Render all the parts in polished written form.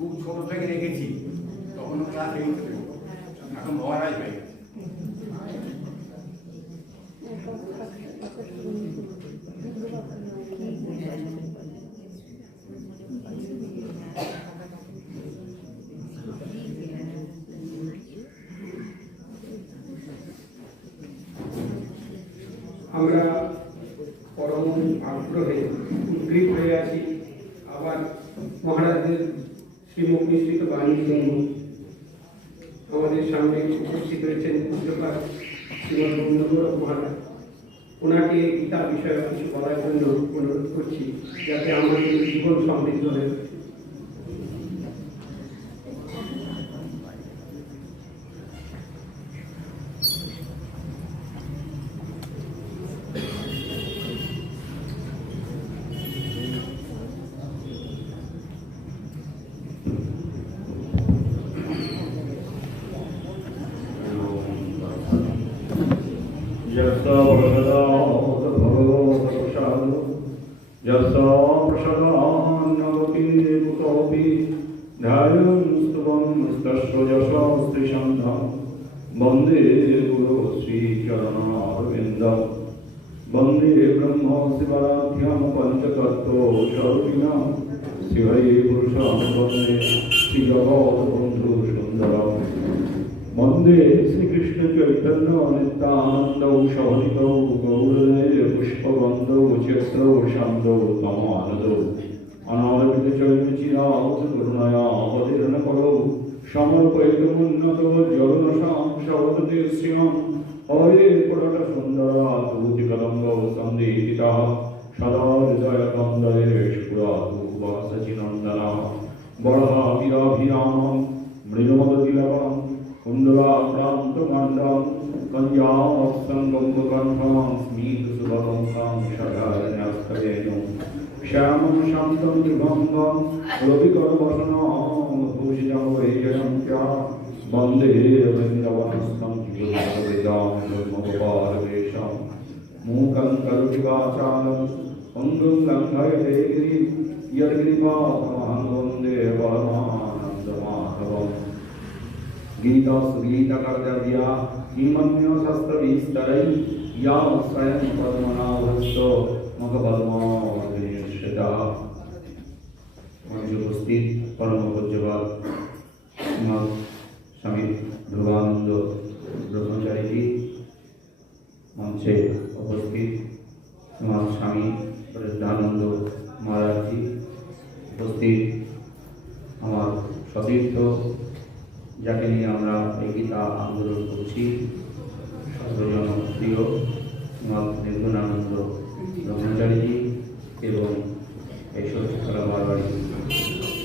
খুব ছোট থেকে রেখেছি, তখন ক্লাস 8 এখন মহারাজ হয়ে গেছে। আমরা পরম আগ্রহে উদ্গ্রীব হয়ে আছি আবার মহারাজের শ্রীমুখ নিশ্চিত বাণীর জন্য। আমাদের সামনে উপস্থিত হয়েছেন পূজ্যপাল শ্রীমৎ বন্ধুগৌরব মহারাজ। ওনাকে গীতা বিষয়ে কিছু বলার জন্য অনুরোধ করছি, যাতে আমাদের জীবন সমৃদ্ধ হয়। वंदे गुरु श्रीचरणारविंदं वंदे ब्रह्म शिवाराध्यं पंचतत्व स्वरूपिणं शिवये पुरुषं वंदे श्रीजगद्बन्धु सुंदरं वंदे श्रीकृष्ण चैतन्य नित्यानंदौ सवनितौ गौरदेव पुष्पवन्दौ चित्रौ शान्तौ तमानदौ अनारविद चैतन्यचिरावत करुणया अवतीर्ण करो समर्पयितुमुन्नतो जगन्नाथं सवदते हरे पुरट सुंदरा भूति कलंगौ संदीपितः सदा हृदय कन्दरेश्पुरातु वासचिनन्दनः बर्हाभिराभिरामं मृणमदतिलकं कुण्डलाक्रान्तमण्डलं कञ्जामस्तङ्गमुखकण्ठं स्मितसुभमुखं शरण्यस्तवेणुं श्यामं शान्तं दिगम्बं रविकरवसनं भूषितं वैजयं च वन्दे वृन्दवनस्थं जीवनवेदान्तमोपारवेशं मूकं करोति वाचालं पङ्गुं लङ्घयते गिरिं यद्गिरिपादमहं वन्दे परमानन्दमाधवम् गीतासुगीतकर्तव्या हिमन्यशस्त्रविस्तरैः या स्वयं पद्मनाभस्तो मुखपद्मावतीर्षिता। मंच उपस्थित परम पूज्यपाल स्वामी ध्रुवानंद ब्रह्मचारी जी, मंचे उपस्थित स्वामी ब्रह्मानंद महाराज जी, उपस्थित हमार सतीर्थ যাকে নিয়ে আমরা এই গীতা আন্দোলন করছি, সর্বজনপ্রিয় নির্গুণানন্দ ব্রহ্মচারীজি এবং এই সত্যকলা বারবাড়ি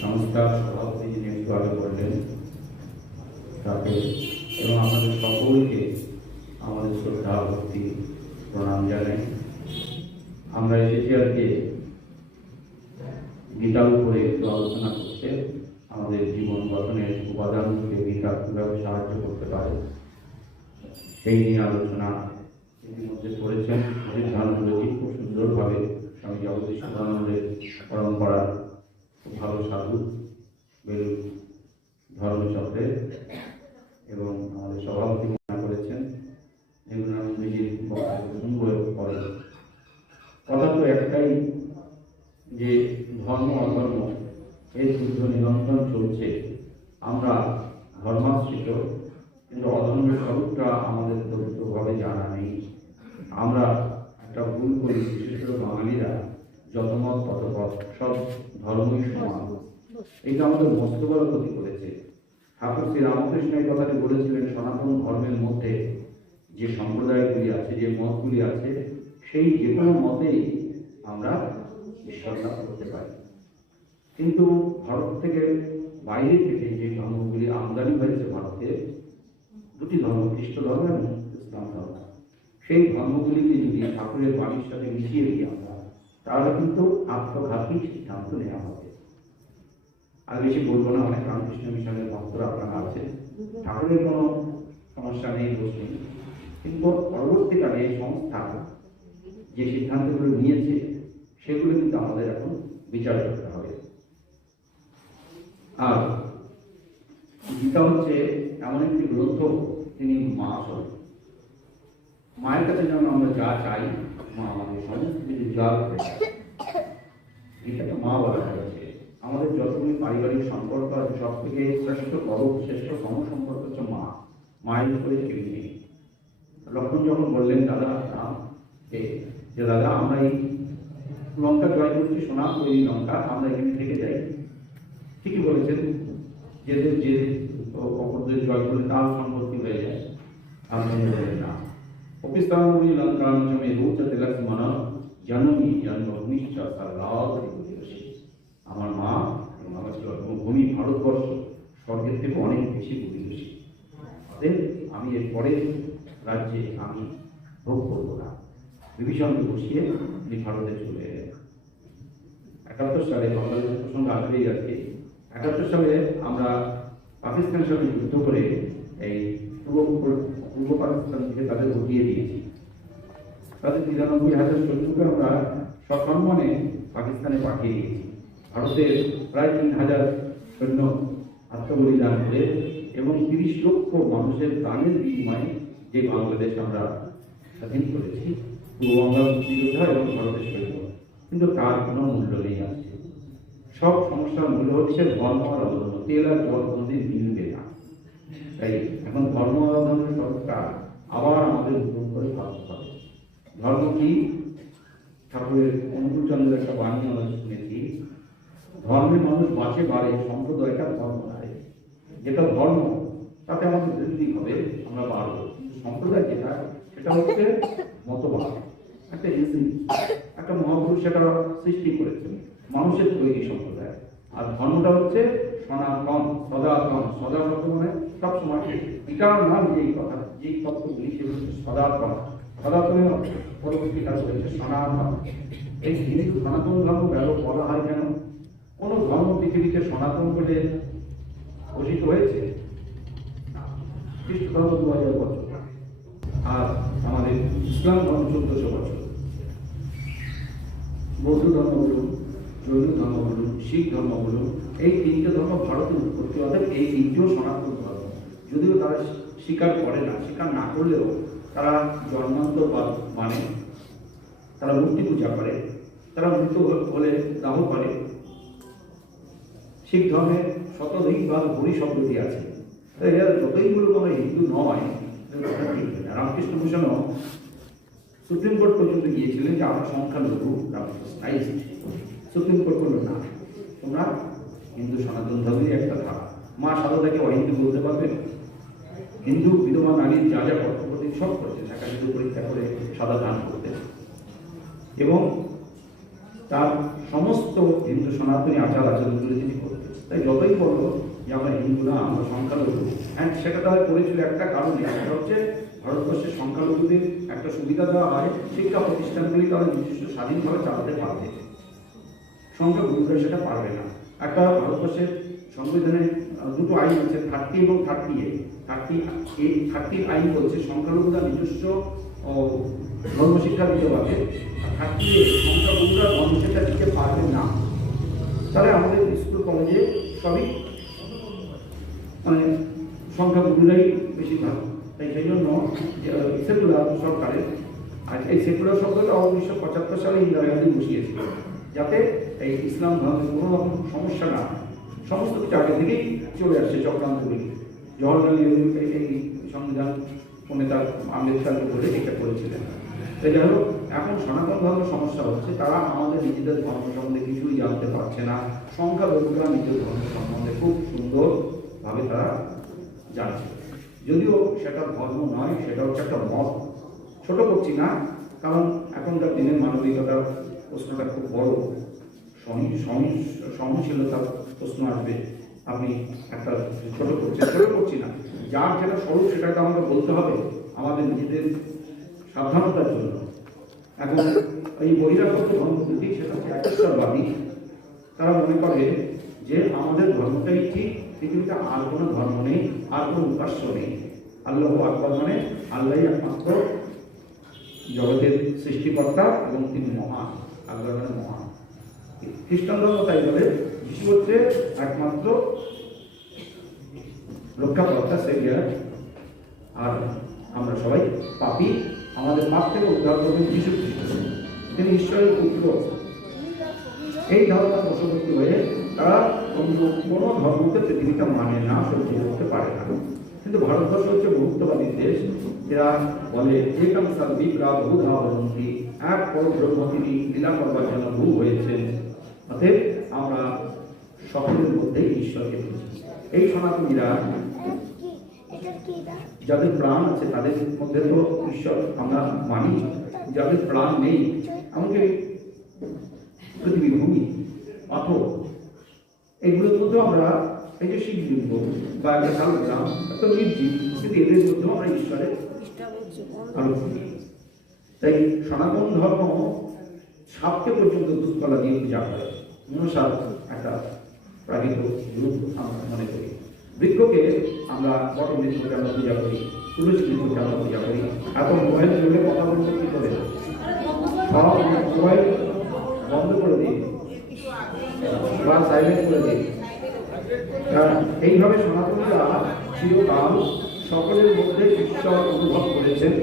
সংস্থার সভাপতি যিনি একটু আগে করলেন তাকে এবং আমাদের সকলকে আমাদের শ্রদ্ধা ভক্তি প্রণাম জানাই। আমরা এসেছি আজকে গীতার উপরে একটু আলোচনা করতে, আমাদের জীবন গঠনের উপাদানকে গীতা কীভাবে সাহায্য করতে পারে সেই নিয়ে আলোচনা ইতিমধ্যে করেছেন সিদ্ধানন্দজি খুব সুন্দরভাবে। স্বামী জগদীশ সদানন্দের পরম্পরার খুব ভালো সাধু বেলুর ধর্মচক্রের এবং আমাদের সভাপতি মনে করেছেন নির্গুণানন্দজির বক্তব্য সুন্দর করেন। কথা তো একটাই যে ধর্ম অধর্ম এই যুদ্ধ নিরন্তর চলছে। আমরা ধর্মাশ্রিত, কিন্তু অধর্মের স্বরূপটা আমাদের দরিদ্রভাবে জানা নেই। আমরা একটা ভুল করি, বিশেষ করে বাঙালিরা যত মত তত পথ, সব ধর্মই সমান। এইটা আমাদের মস্ত বড় ক্ষতি করেছে। ঠাকুর শ্রী রামকৃষ্ণ এই কথাটি বলেছিলেন, সনাতন ধর্মের মধ্যে যে সম্প্রদায়গুলি আছে, যে মতগুলি আছে, সেই যে কোনো মতেই আমরা ঈশ্বর লাভ করতে পারি। কিন্তু ভারত থেকে, বাইরে থেকে যে ধর্মগুলি আমদানি হয়েছে ভারতে, দুটি ধর্ম, খ্রিস্ট ধর্ম এবং ইসলাম ধর্ম, সেই ধর্মগুলিকে যদি ঠাকুরের বাণীর সাথে মিশিয়ে দিই আমরা, তাহলে কিন্তু আত্মঘাতী সিদ্ধান্ত নেওয়া হবে। আর বেশি বলবো না, অনেক রামকৃষ্ণ মিশনের ভক্তরা আপনারা আছে, ঠাকুরের কোনো সমস্যা নেই, দোষ নেই, কিন্তু পরবর্তীকালে এই সংস্থা যে সিদ্ধান্তগুলো নিয়েছে সেগুলো কিন্তু আমাদের এখন বিচার করতে হবে। আর গীতা হচ্ছে এমন একটি গ্রন্থ, তিনি মা স্বরূপ। মায়ের কাছে যেমন আমরা যা চাই, মা আমাদের সমস্ত কিছু যা করে দেয়। গীতাকে মা বলা হয়েছে। আমাদের যতগুলি পারিবারিক সম্পর্ক আছে, সব থেকে শ্রেষ্ঠ শ্রেষ্ঠ সম্পর্ক হচ্ছে মা। মায়ের উপরে কেউ নেই। লক্ষ্মণ যখন বললেন দাদা রামকে, যে দাদা আমরা এই লঙ্কা জয় করছি, সোনা তৈরি লঙ্কা, আমরা এখানে থেকে যাই, ঠিকই বলেছেন, যে অপরদের জয় করে তার সম্পত্তি হয়ে যায়। আপনি বলেন না, অপিস্তানি লঙ্কাঞ্চমে রোচতে লক্ষ্মণ জন্মী জন্মভূমিশ্চ সাল্লাল্লাহু। আমার মা আমার জন্মভূমি ভারতবর্ষ স্বর্গের থেকে অনেক বেশি প্রতিবেশী। আমি এর পরের রাজ্যে আমি ভোগ করবো না। বিভীষণকে বসিয়ে তিনি ভারতে চলে এলেন। 71 সালে, বাংলাদেশের প্রসঙ্গ আসলেই আছে, 71 সালে আমরা পাকিস্তানের সাথে যুদ্ধ করে এই পূর্ব পাকিস্তান থেকে তাদের হটিয়ে দিয়েছি। তাদের 93,000 সৈন্যকে আমরা সসম্মানে পাকিস্তানে পাঠিয়ে দিয়েছি। ভারতের প্রায় 3,000 সৈন্য আত্মবলিদান করে এবং 30 লক্ষ মানুষের প্রাণের বিনিময়ে যে বাংলাদেশ আমরা স্বাধীন করেছি, পূর্ব বাংলার মুক্তিযোদ্ধা এবং ভারতের সৈন্য, কিন্তু তার কোনো মূল্য নেই আছে। সব সমস্যার মূল্য হচ্ছে ধর্ম আরাধনা। তেল আর জল কোনোদিন মিলবে না। তাই এখন ধর্ম আরাধনার সরকার আবার আমাদের নতুন করে ভাবতে হবে। ধর্ম কি? ঠাকুরের অনুকূলচন্দ্রের একটা বাণী আমরা শুনেছি, ধর্মে মানুষ বাঁচে বাড়ে, সম্প্রদায়টা ধর্ম হারে। যেটা ধর্ম তাতে আমাদের বৃদ্ধি হবে, আমরা বাড়বো। সম্প্রদায় যেটা, সেটা হচ্ছে মতবাদ, একটা একটা মহাপুরুষ সেটা সৃষ্টি করেছেন, মানুষের তৈরি সম্প্রদায়। আর ধর্মটা হচ্ছে সনাতন, সদাতন। সদা শব্দ মানে সবসময়, এটার নাম যেই কথা, যেই তত্ত্বগুলি সেগুলো হচ্ছে সদাতন। সদাতনের পরবর্তীটা হচ্ছে সনাতন। এই হিন্দু সনাতন ধর্ম বলা হয় কেন? কোন ধর্ম পৃথিবীতে সনাতন বলে ঘোষিত হয়েছে? খ্রিস্ট ধর্ম 2000 বছর, আর আমাদের ইসলাম ধর্ম 1400 বছর। বৌদ্ধ ধর্ম বলুন, জৈন ধর্ম বলুন, শিখ ধর্ম বলুন, এই 3টে ধর্ম ভারতের উৎপত্তি, অর্থাৎ এই 3টিও সনাতন ধর্ম। যদিও তারা স্বীকার করে না, স্বীকার না করলেও তারা জন্মান্তরবাদ মানে, তারা মূর্তি পূজা করে, তারা মৃত হলে দাহ করে। শিখ ধর্মে শতাধিকবার হরি শব্দটি আছে। তাই এরা যতই বলুক আমরা হিন্দু নয়, রামকৃষ্ণ মিশনও সুপ্রিম কোর্ট পর্যন্ত গিয়েছিলেন যে আমরা সংখ্যালঘু, সুপ্রিম কোর্ট বলল না, তোমরা হিন্দু সনাতন ধর্মের একটা ধারা। মা সারদাকে অহিন্দু বলতে পারবে? হিন্দু বিধবা নারীর যা যা কর্তব্য সব করতেন, একাধিক পরীক্ষা করে সাদা দান করতেন এবং তার সমস্ত হিন্দু সনাতনী আচার আচরণগুলো তিনি করতেন। তাই যতই বললো যে আমরা হিন্দু না, আমরা সংখ্যালঘু, হ্যাঁ সেটা তাহলে করেছিল একটা কারণে, সেটা হচ্ছে ভারতবর্ষের সংখ্যালঘুদের একটা সুবিধা দেওয়া হয়, শিক্ষা প্রতিষ্ঠানগুলি তারা নিজস্ব স্বাধীনভাবে চালাতে পারবে, সংখ্যাগুরুরা সেটা পারবে না। একটা ভারতবর্ষের সংবিধানে দুটো আইন আছে, 30 এবং 38। 30 আইন বলছে সংখ্যালঘুরা নিজস্ব ধর্মশিক্ষা দিতে পারবে, আর 38 সংখ্যালঘুরা ধর্মশিক্ষা দিতে পারবে না। তাহলে আমাদের স্কুল কলেজে সবই মানে সংখ্যালঘুরাই বেশিরভাগ। তাই সেই জন্য সেকুলার সরকারের, আর এই সেকুলার শব্দটা 1975 সালে ইন্দিরা গান্ধী বসিয়েছিল, যাতে এই ইসলাম ধর্মের কোনো রকম সমস্যা না, সমস্ত কিছু আগে থেকেই চলে আসছে চক্রান্তগুলি। জওহরলাল নেহরু এই সংবিধান নেতা আম্বেদকরকে বলে এটা করেছিলেন। তাই যাই হোক, এখন সনাতন ধর্ম সমস্যা হচ্ছে, তারা আমাদের নিজেদের ধর্ম সম্বন্ধে কিছুই জানতে পারছে না। সংখ্যালঘুরা নিজের ধর্ম সম্বন্ধে খুব সুন্দরভাবে তারা জানছে। যদিও সেটা ধর্ম নয়, সেটা হচ্ছে একটা মত। ছোট করছি না, কারণ এখনকার দিনে মানবিকতার প্রশ্নটা খুব বড়, সহনশীলতার প্রশ্ন আসবে। আপনি একটা ছোট করছি না, যার যেটা স্বরূপ সেটাকে আমাকে বলতে হবে আমাদের নিজেদের সাবধানতার জন্য। এখন এই বহিরাগত ধর্মগুলি সেটা হচ্ছে একেশ্বরবাদী। তারা মনে করে যে আমাদের ধর্মটাই ঠিক, পৃথিবীতে আর কোনো ধর্ম নেই, আর কোনো উপাস্য নেই। আল্লাহ আকবার মানে আল্লাহ একমাত্র জগতের সৃষ্টিকর্তা এবং তিনি মহান। আল্লাহ মানে মহান। খ্রিস্টান ধর্ম তাই বলে যিশু হচ্ছে একমাত্র রক্ষাকর্তা, সেভিয়ার, আর আমরা সবাই পাপী। আমাদের পাপ থেকে উদ্ধার করবেন যিশু খ্রিস্ট, তিনি ঈশ্বরের পুত্র। এই ধারণা বশবর্তী হয়ে তারা অন্য কোনো ধর্মকে পৃথিবীটা মানে না, সহ্য করতে পারে না। কিন্তু ভারতবর্ষ হচ্ছে বহুত্ববাদী দেশ, এরা বলে একম সদ্বিপ্রা বহুধা বদন্তি, এক পরব্রহ্ম তিনি লীলা করবার জন্য ভূ হয়েছেন। অতএব আমরা সকলের মধ্যেই ঈশ্বরকে বুঝি। এই সনাতনীরা যাদের প্রাণ আছে তাদের মধ্যে তো ঈশ্বর আমরা মানি, যাদের প্রাণ নেই, এমনকি পৃথিবী, ভূমি, পাথর, এগুলোর মধ্যেও আমরা এই যে শিবলিঙ্গ বা একটা শালগ্রাম, একটা নির্জীব, কিন্তু এদের মধ্যেও আমরা ঈশ্বরের আলোক করি। তাই সনাতন ধর্ম সাপকে পর্যন্ত দুধকলা দিয়ে পূজা করে। মনসার একটা প্রাকৃতিক রূপ আমরা মনে করি। বৃক্ষকে আমরা বটবৃক্ষকে আমরা পূজা করি, তুলসী বৃক্ষকে আমরা পূজা করি। এখন মোবাইল চলে কথা বলতে কি করে, সব মোবাইল বন্ধ করে দিই বা সাইলেন্ট করে দিই। এইভাবে সনাতনীরা চিরকাল সকলের মধ্যে ঈশ্বর অনুভব করেছেন।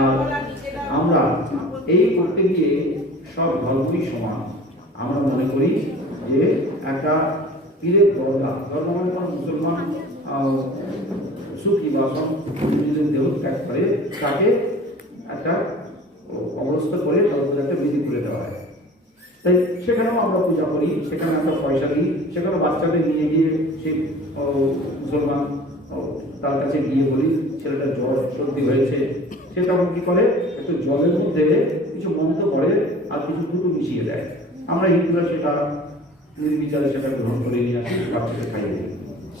আর আমরা এই করতে গিয়ে সব ধর্মই সমান। আমরা মনে করি যে একটা পীরের দরগা, ধর্ম মানে মুসলমান সুখী বা নিজের দেহ ত্যাগ করে তাকে একটা অবস্থ করে একটা বিধি করে দেওয়া হয়। তাই সেখানেও আমরা পূজা করি, সেখানে আমরা পয়সা দিই, সেখানে বাচ্চাদের নিয়ে গিয়ে সেই মুসলমান তার কাছে গিয়ে বলি ছেলেটা জ্বর সর্দি হয়েছে, সে তখন কি করে একটু জলের মধ্যে কিছু মন্ত্র করে আর কিছু দুটো মিশিয়ে দেয়। আমরা হিন্দুরা সেটা নির্বিচারে সেটা গ্রহণ করে নিয়ে আসি, বাচ্চাকে খাইয়ে দিই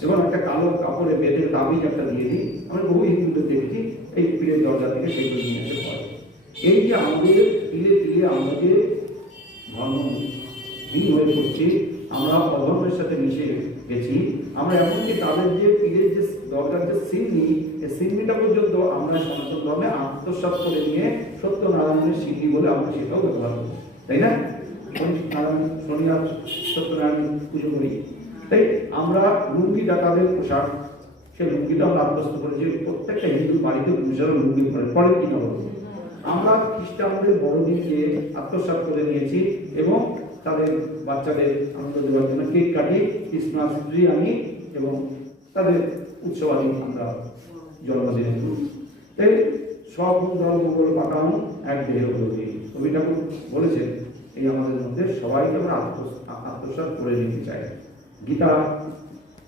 এবং একটা কালো কাপড়ে বেঁধে তাবিজ একটা দিয়ে দিই। আমরা বহু হিন্দুদের দেখছি এই পীরের দরজা থেকে সেগুলো নিয়ে এসে পড়ে। এই যে আমাদের ধীরে ধীরে আমাদের ধর্মহীন হয়ে পড়ছি, আমরা অধর্মের সাথে মিশে গেছি। আমরা এমনকি তাদের যে পীরের যে দরকার যে সিন্নি, এই সিন্নিটা পর্যন্ত আমরা সনাতন ধর্মে আত্মসাৎ করে নিয়ে সত্যনারায়ণের সিন্নি বলে আমরা সেটাও ব্যবহার করি, তাই না? শনিবার সত্যনারায়ণ পুজো করি। তাই আমরা লুঙ্গি ডাকাদের পোশাক, সেই লুঙ্গিটা আমরা আত্মস্থ করেছি। প্রত্যেকটা হিন্দু বাড়িতে পুরুষেরা লুঙ্গি পরে, পরে কি হলো? আমরা খ্রিস্টানদের বড়দিনকে আত্মসাৎ করে নিয়েছি এবং তাদের বাচ্চাদের আনন্দ দেওয়ার জন্য কেক কাটি, ক্রিসমাস ট্রি আনি এবং তাদের উৎসবাদী আমরা জন্মদিনে করি। তাই সব ধর্মগুলো পাঠানো এক দেহ বলি কবি ঠাকুর বলেছেন, এই আমাদের মধ্যে সবাইকে আমরা আত্মসাৎ করে নিতে চাই। গীতা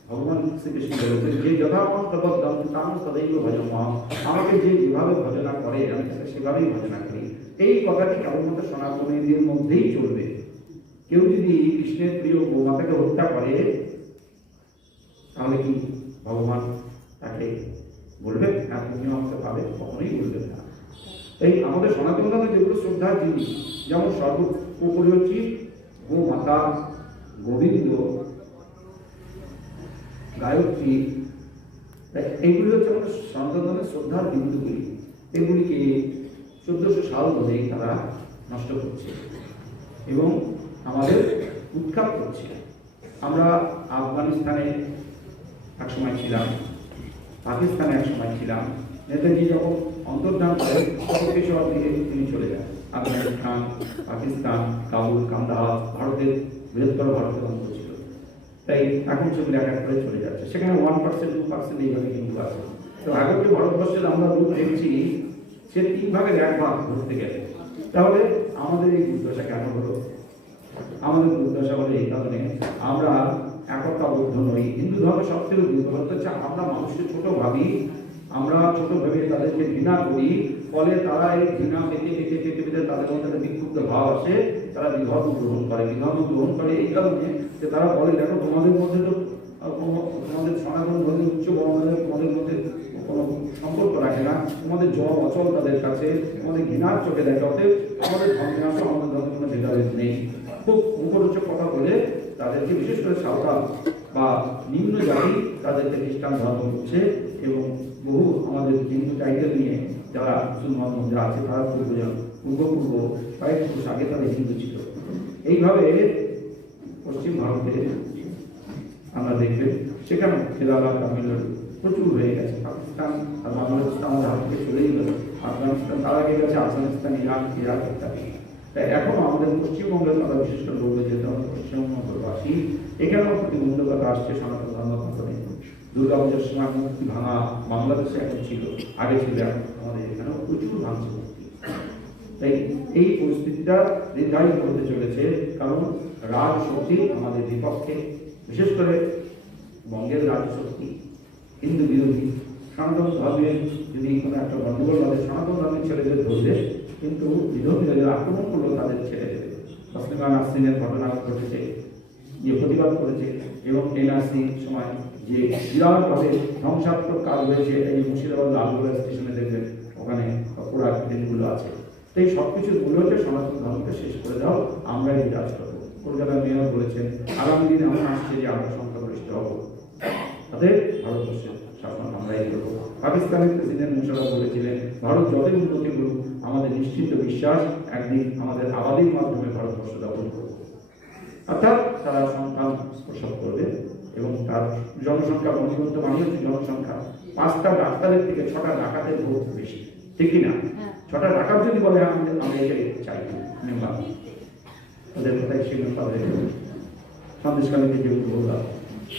ভগবান শ্রীকৃষ্ণ বলেছেন যে যথাপন তপদ্দম তাম সदैव ভজমাম, আমাকে যে যেভাবে ভজনা করে আমি তাকে সেভাবেই ভজনা করি। এই কথাটি কেবলমাত্র সনাতনীদের মধ্যেই চলবে। কেউ যদি কৃষ্ণের প্রিয় গোমাতাকে হত্যা করে তাহলে কি ভগবান তাকে বলবেন না তুমি আমাকে পাবে? কখনোই বলবেন না। এই আমাদের সনাতন ধর্মে যেগুলো শ্রদ্ধার জিনিস, যেমন সর্বোপরি হচ্ছে গোমাতা, গোবিন্দ, গায়ত্রী, এইগুলি হচ্ছে আমাদের সনাতন ধর্মের শ্রদ্ধার বিন্দুগুলি। এগুলিকে 1400 সাল ধরেই তারা নষ্ট করছে এবং আমাদের উৎখাত করছে। আমরা আফগানিস্তানে একসময় ছিলাম, পাকিস্তানে একসময় ছিলাম। নেতাজি যখন অন্তর্ধান করেন তখন পেশোয়ার দিকে তিনি চলে যান। আফগানিস্তান, পাকিস্তান, কাবুল, কান্দাহার ভারতের বৃহত্তর ভারতের অংশ ছিল। তাই এখন সেগুলো এক এক করে চলে যাচ্ছে। সেখানে 1% 2% এইভাবে হিন্দু আছে। তো আগের যে ভারতবর্ষের আমরা রূপ দেখছি সে 3 ভাগের 1 ভাগ ধরতে গেলে, তাহলে আমাদের এই দুর্দশা কেন হলো? আমাদের দুর্দশা হলে এই কারণে আমরা একতাবদ্ধ নই। হিন্দু ধর্মের সবথেকে দুর্বলতা হচ্ছে আমরা মানুষকে ছোট ভাবি, আমরা ছোট ভেবে তাদেরকে ঘৃণা করি, ফলে তারা এই ঘৃণা পেতে পেতে পেতে পেতে তাদের মধ্যে একটা বিক্ষুব্ধ ভাব আসে, তারা বিধর্ম গ্রহণ করে। বিধর্ম গ্রহণ করে এই কারণে যে তারা বলে, দেখো তোমাদের মধ্যে তো তোমাদের সনাতন ধর্মের উচ্চ বর্ণের তোমাদের মধ্যে কোনো সম্পর্ক রাখে না, তোমাদের জল অচল তাদের কাছে, তোমাদের ঘৃণার চোখে দেখে, অতএব আমাদের ধর্মে আসো, আমাদের ধর্মে কোনো ভেদাভেদ নেই। খুব মুখরোচক কথা বলে তাদেরকে, বিশেষ করে সাঁওতাল বা নিম্ন জাতি, তাদেরকে খ্রিস্টান ধর্ম হচ্ছে। এবং বহু আমাদের হিন্দু টাইটেল নিয়ে যারা মুসলমান মন্দির আছে তারা পূর্ব কয়েক বছর আগে তাদের হিন্দু ছিল। এইভাবে পশ্চিম ভারতে আমরা দেখবেন সেখানে কেরালা, তামিলনাড়ু প্রচুর হয়ে গেছে। পাকিস্তান আর বাংলাদেশ আমাদের হাত থেকে চলেই গেল, আফগানিস্তান তার আগে গেছে, আফগানিস্তান, ইরাক ইত্যাদি। তাই এখনো আমাদের পশ্চিমবঙ্গের কথা বিশেষ করে বলতে যেতে হবে, পশ্চিমবঙ্গবাসী এখানেও প্রতিবন্ধকতা আসছে সনাতন ধর্ম কারণে। দুর্গা পুজোর সময় মূর্তি ভাঙা বাংলাদেশে এখন ছিল, আগে ছিল, এখন আমাদের এখানেও প্রচুর ভাঙছে মূর্তি। তাই এই পরিস্থিতিটা নির্ধারিত হতে চলেছে, কারণ রাজশক্তি আমাদের বিপক্ষে, বিশেষ করে বঙ্গের রাজশক্তি হিন্দু বিরোধী। সনাতন ধর্মের যদি কোনো একটা গণ্ডগোল হবে, সনাতন ধর্মের ছেলেদের ধরবে, কিন্তু বিরোধীরা যারা আক্রমণ করলো তাদের ছেড়ে দেবে। তসলিমা নাসরিনের ঘটনা ঘটেছে, যে প্রতিবাদ করেছে, এবং এনআরসি সময় যে বিরাটভাবে ধ্বংসাত্মক কাজ হয়েছে, এই মুর্শিদাবাদ লালগোলা স্টেশনে দেখবেন ওখানে পুরা ট্রেনগুলো আছে। তো এই সব কিছুর মূল হচ্ছে সনাতন ধর্মকে শেষ করে দাও, আমরাই বিরাজ করবো। কলকাতার মেয়র বলেছেন আগামী দিনে এমন আসছে যে আমরা সংখ্যাগরিষ্ঠ হবো, তাদের ভারতবর্ষের শাসন আমরাই করবো। পাকিস্তানের প্রেসিডেন্ট মুশারফ বলেছিলেন, ভারত যতই উন্নতি করুক, আমাদের নিশ্চিত বিশ্বাস একদিন আমাদের আবাদির মাধ্যমে ভারতবর্ষ দখল করবে। অর্থাৎ তারা সন্তান প্রসব করবে, এবং তার জনসংখ্যা বন্ধুত্ব মানে হচ্ছে জনসংখ্যা 5টা ডাক্তারের থেকে 6টা ডাকাতের ভোট বেশি, ঠিক কিনা? 6টা ডাকাত যদি বলে আমরা এটাই চাই মেম্বার, তাদের কোথায় সে মেম্বার হয়ে যাবে সন্দেশকালীকে যেহেতু বললাম।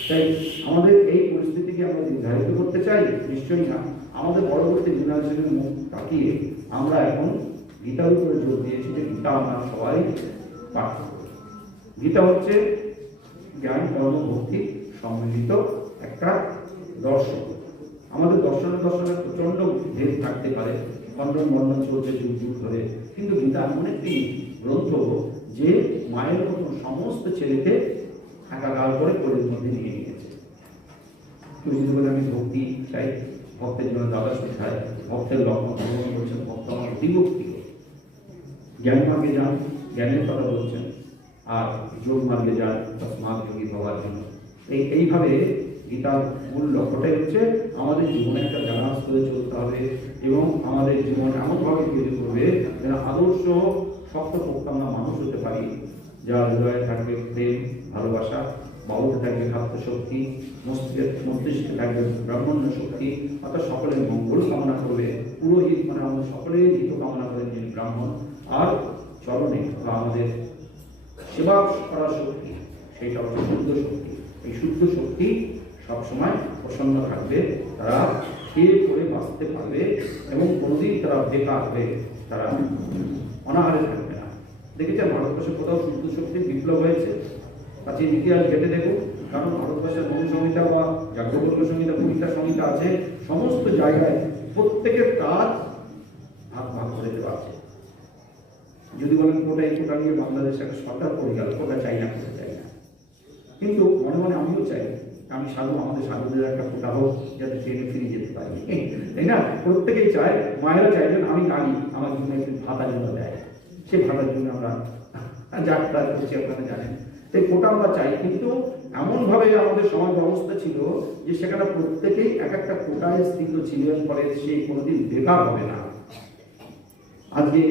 তাই আমাদের এই পরিস্থিতিকে আমরা নির্ধারিত করতে চাই, নিশ্চয়ই না। আমাদের পরবর্তী জেনারেশনের মুখ তাকিয়ে আমরা এখন গীতার উপরে জোর দিয়েছি যে গীতা আমরা সবাই পাঠ করব। গীতা হচ্ছে জ্ঞান, কর্ম, ভক্তি সম্মিলিত একটা দর্শন। আমাদের দর্শনের প্রচন্ড ভেদ থাকতে পারে, খণ্ডন বর্ণন চলছে যুগ যুগ ধরে, কিন্তু গীতা এমন একটি গ্রন্থ যে মায়ের মতন সমস্ত ছেলেকে একাকার করে কোলের মধ্যে নিয়ে নিয়েছে। কেউ যদি বলে আমি ভক্তি চাই, ভক্তের জন্য দাদা শেখায়, ভক্তের লক্ষণ ভগবান বলছেন ভক্ত আমার বিভক্তি। জ্ঞান মার্গে যান, জ্ঞানের কথা বলছেন, আর যোগ মার্গে যান, তসমাৎ যোগী হওয়ার জন্য। এইভাবে গীতার মূল লক্ষ্যটাই হচ্ছে আমাদের জীবনে একটা ব্যালেন্স করে চলতে হবে, এবং আমাদের জীবন এমনভাবে তৈরি করবে যেন আদর্শ শক্তপোক্ত মানুষ হতে পারি, যার হৃদয়ে থাকবে প্রেম, ভালোবাসা, বাহুতে থাকবে খাদ্যশক্তি, মস্তিষ্কে থাকবে ব্রাহ্মণ্য শক্তি, অর্থাৎ সকলের মঙ্গল কামনা করবে। পুরোহিত মানে আমাদের সকলের হিত কামনা করেন যিনি ব্রাহ্মণ, আর চরণে বা আমাদের সেবা করার শক্তি, সেইটা হচ্ছে শুদ্ধ শক্তি। এই শুদ্ধ শক্তি সবসময় প্রসন্ন থাকবে, তারা খেয়ে পড়ে বাঁচতে পারবে, এবং কোনোদিন তারা বেকার হয়ে তারা অনাহারে থাকবে না। দেখেছেন ভারতবর্ষে কোথাও শুদ্ধ শক্তির বিপ্লব হয়েছে? প্রাচীন ইতিহাস ঘেটে দেখুন, কারণ ভারতবর্ষের মনু সংহিতা বা যাজ্ঞবল্ক্য সংহিতা, পরীক্ষা সংহিতা আছে, সমস্ত জায়গায় প্রত্যেকের কাজ ভাগ ভাগ করে দেওয়া আছে। যদি বলেন কোটা, এই কোটা নিয়ে বাংলাদেশ একটা সরকার করে গেল, কোটা চাই না, কোটা চাই না, কিন্তু মনে মনে আমিও চাই, আমি সাধু, আমাদের সাধুদের একটা কোটা হোক যাতে ট্রেনে ফিরে যেতে পারি, তাই না? প্রত্যেকেই চায়, মায়েরা চাইবেন আমি নারী, আমার জন্য একটু ভাতার জন্য দেয়, সে ভাতার জন্য আমরা যাত্রা করছি, আপনারা জানেন। তাই কোটা আমরা চাই, কিন্তু এমনভাবে আমাদের সমাজ ব্যবস্থা ছিল যে সেখানে প্রত্যেকেই এক একটা কোটায় স্থিত ছিলেন, ফলে সে কোনোদিন বেকার হবে না। আজকে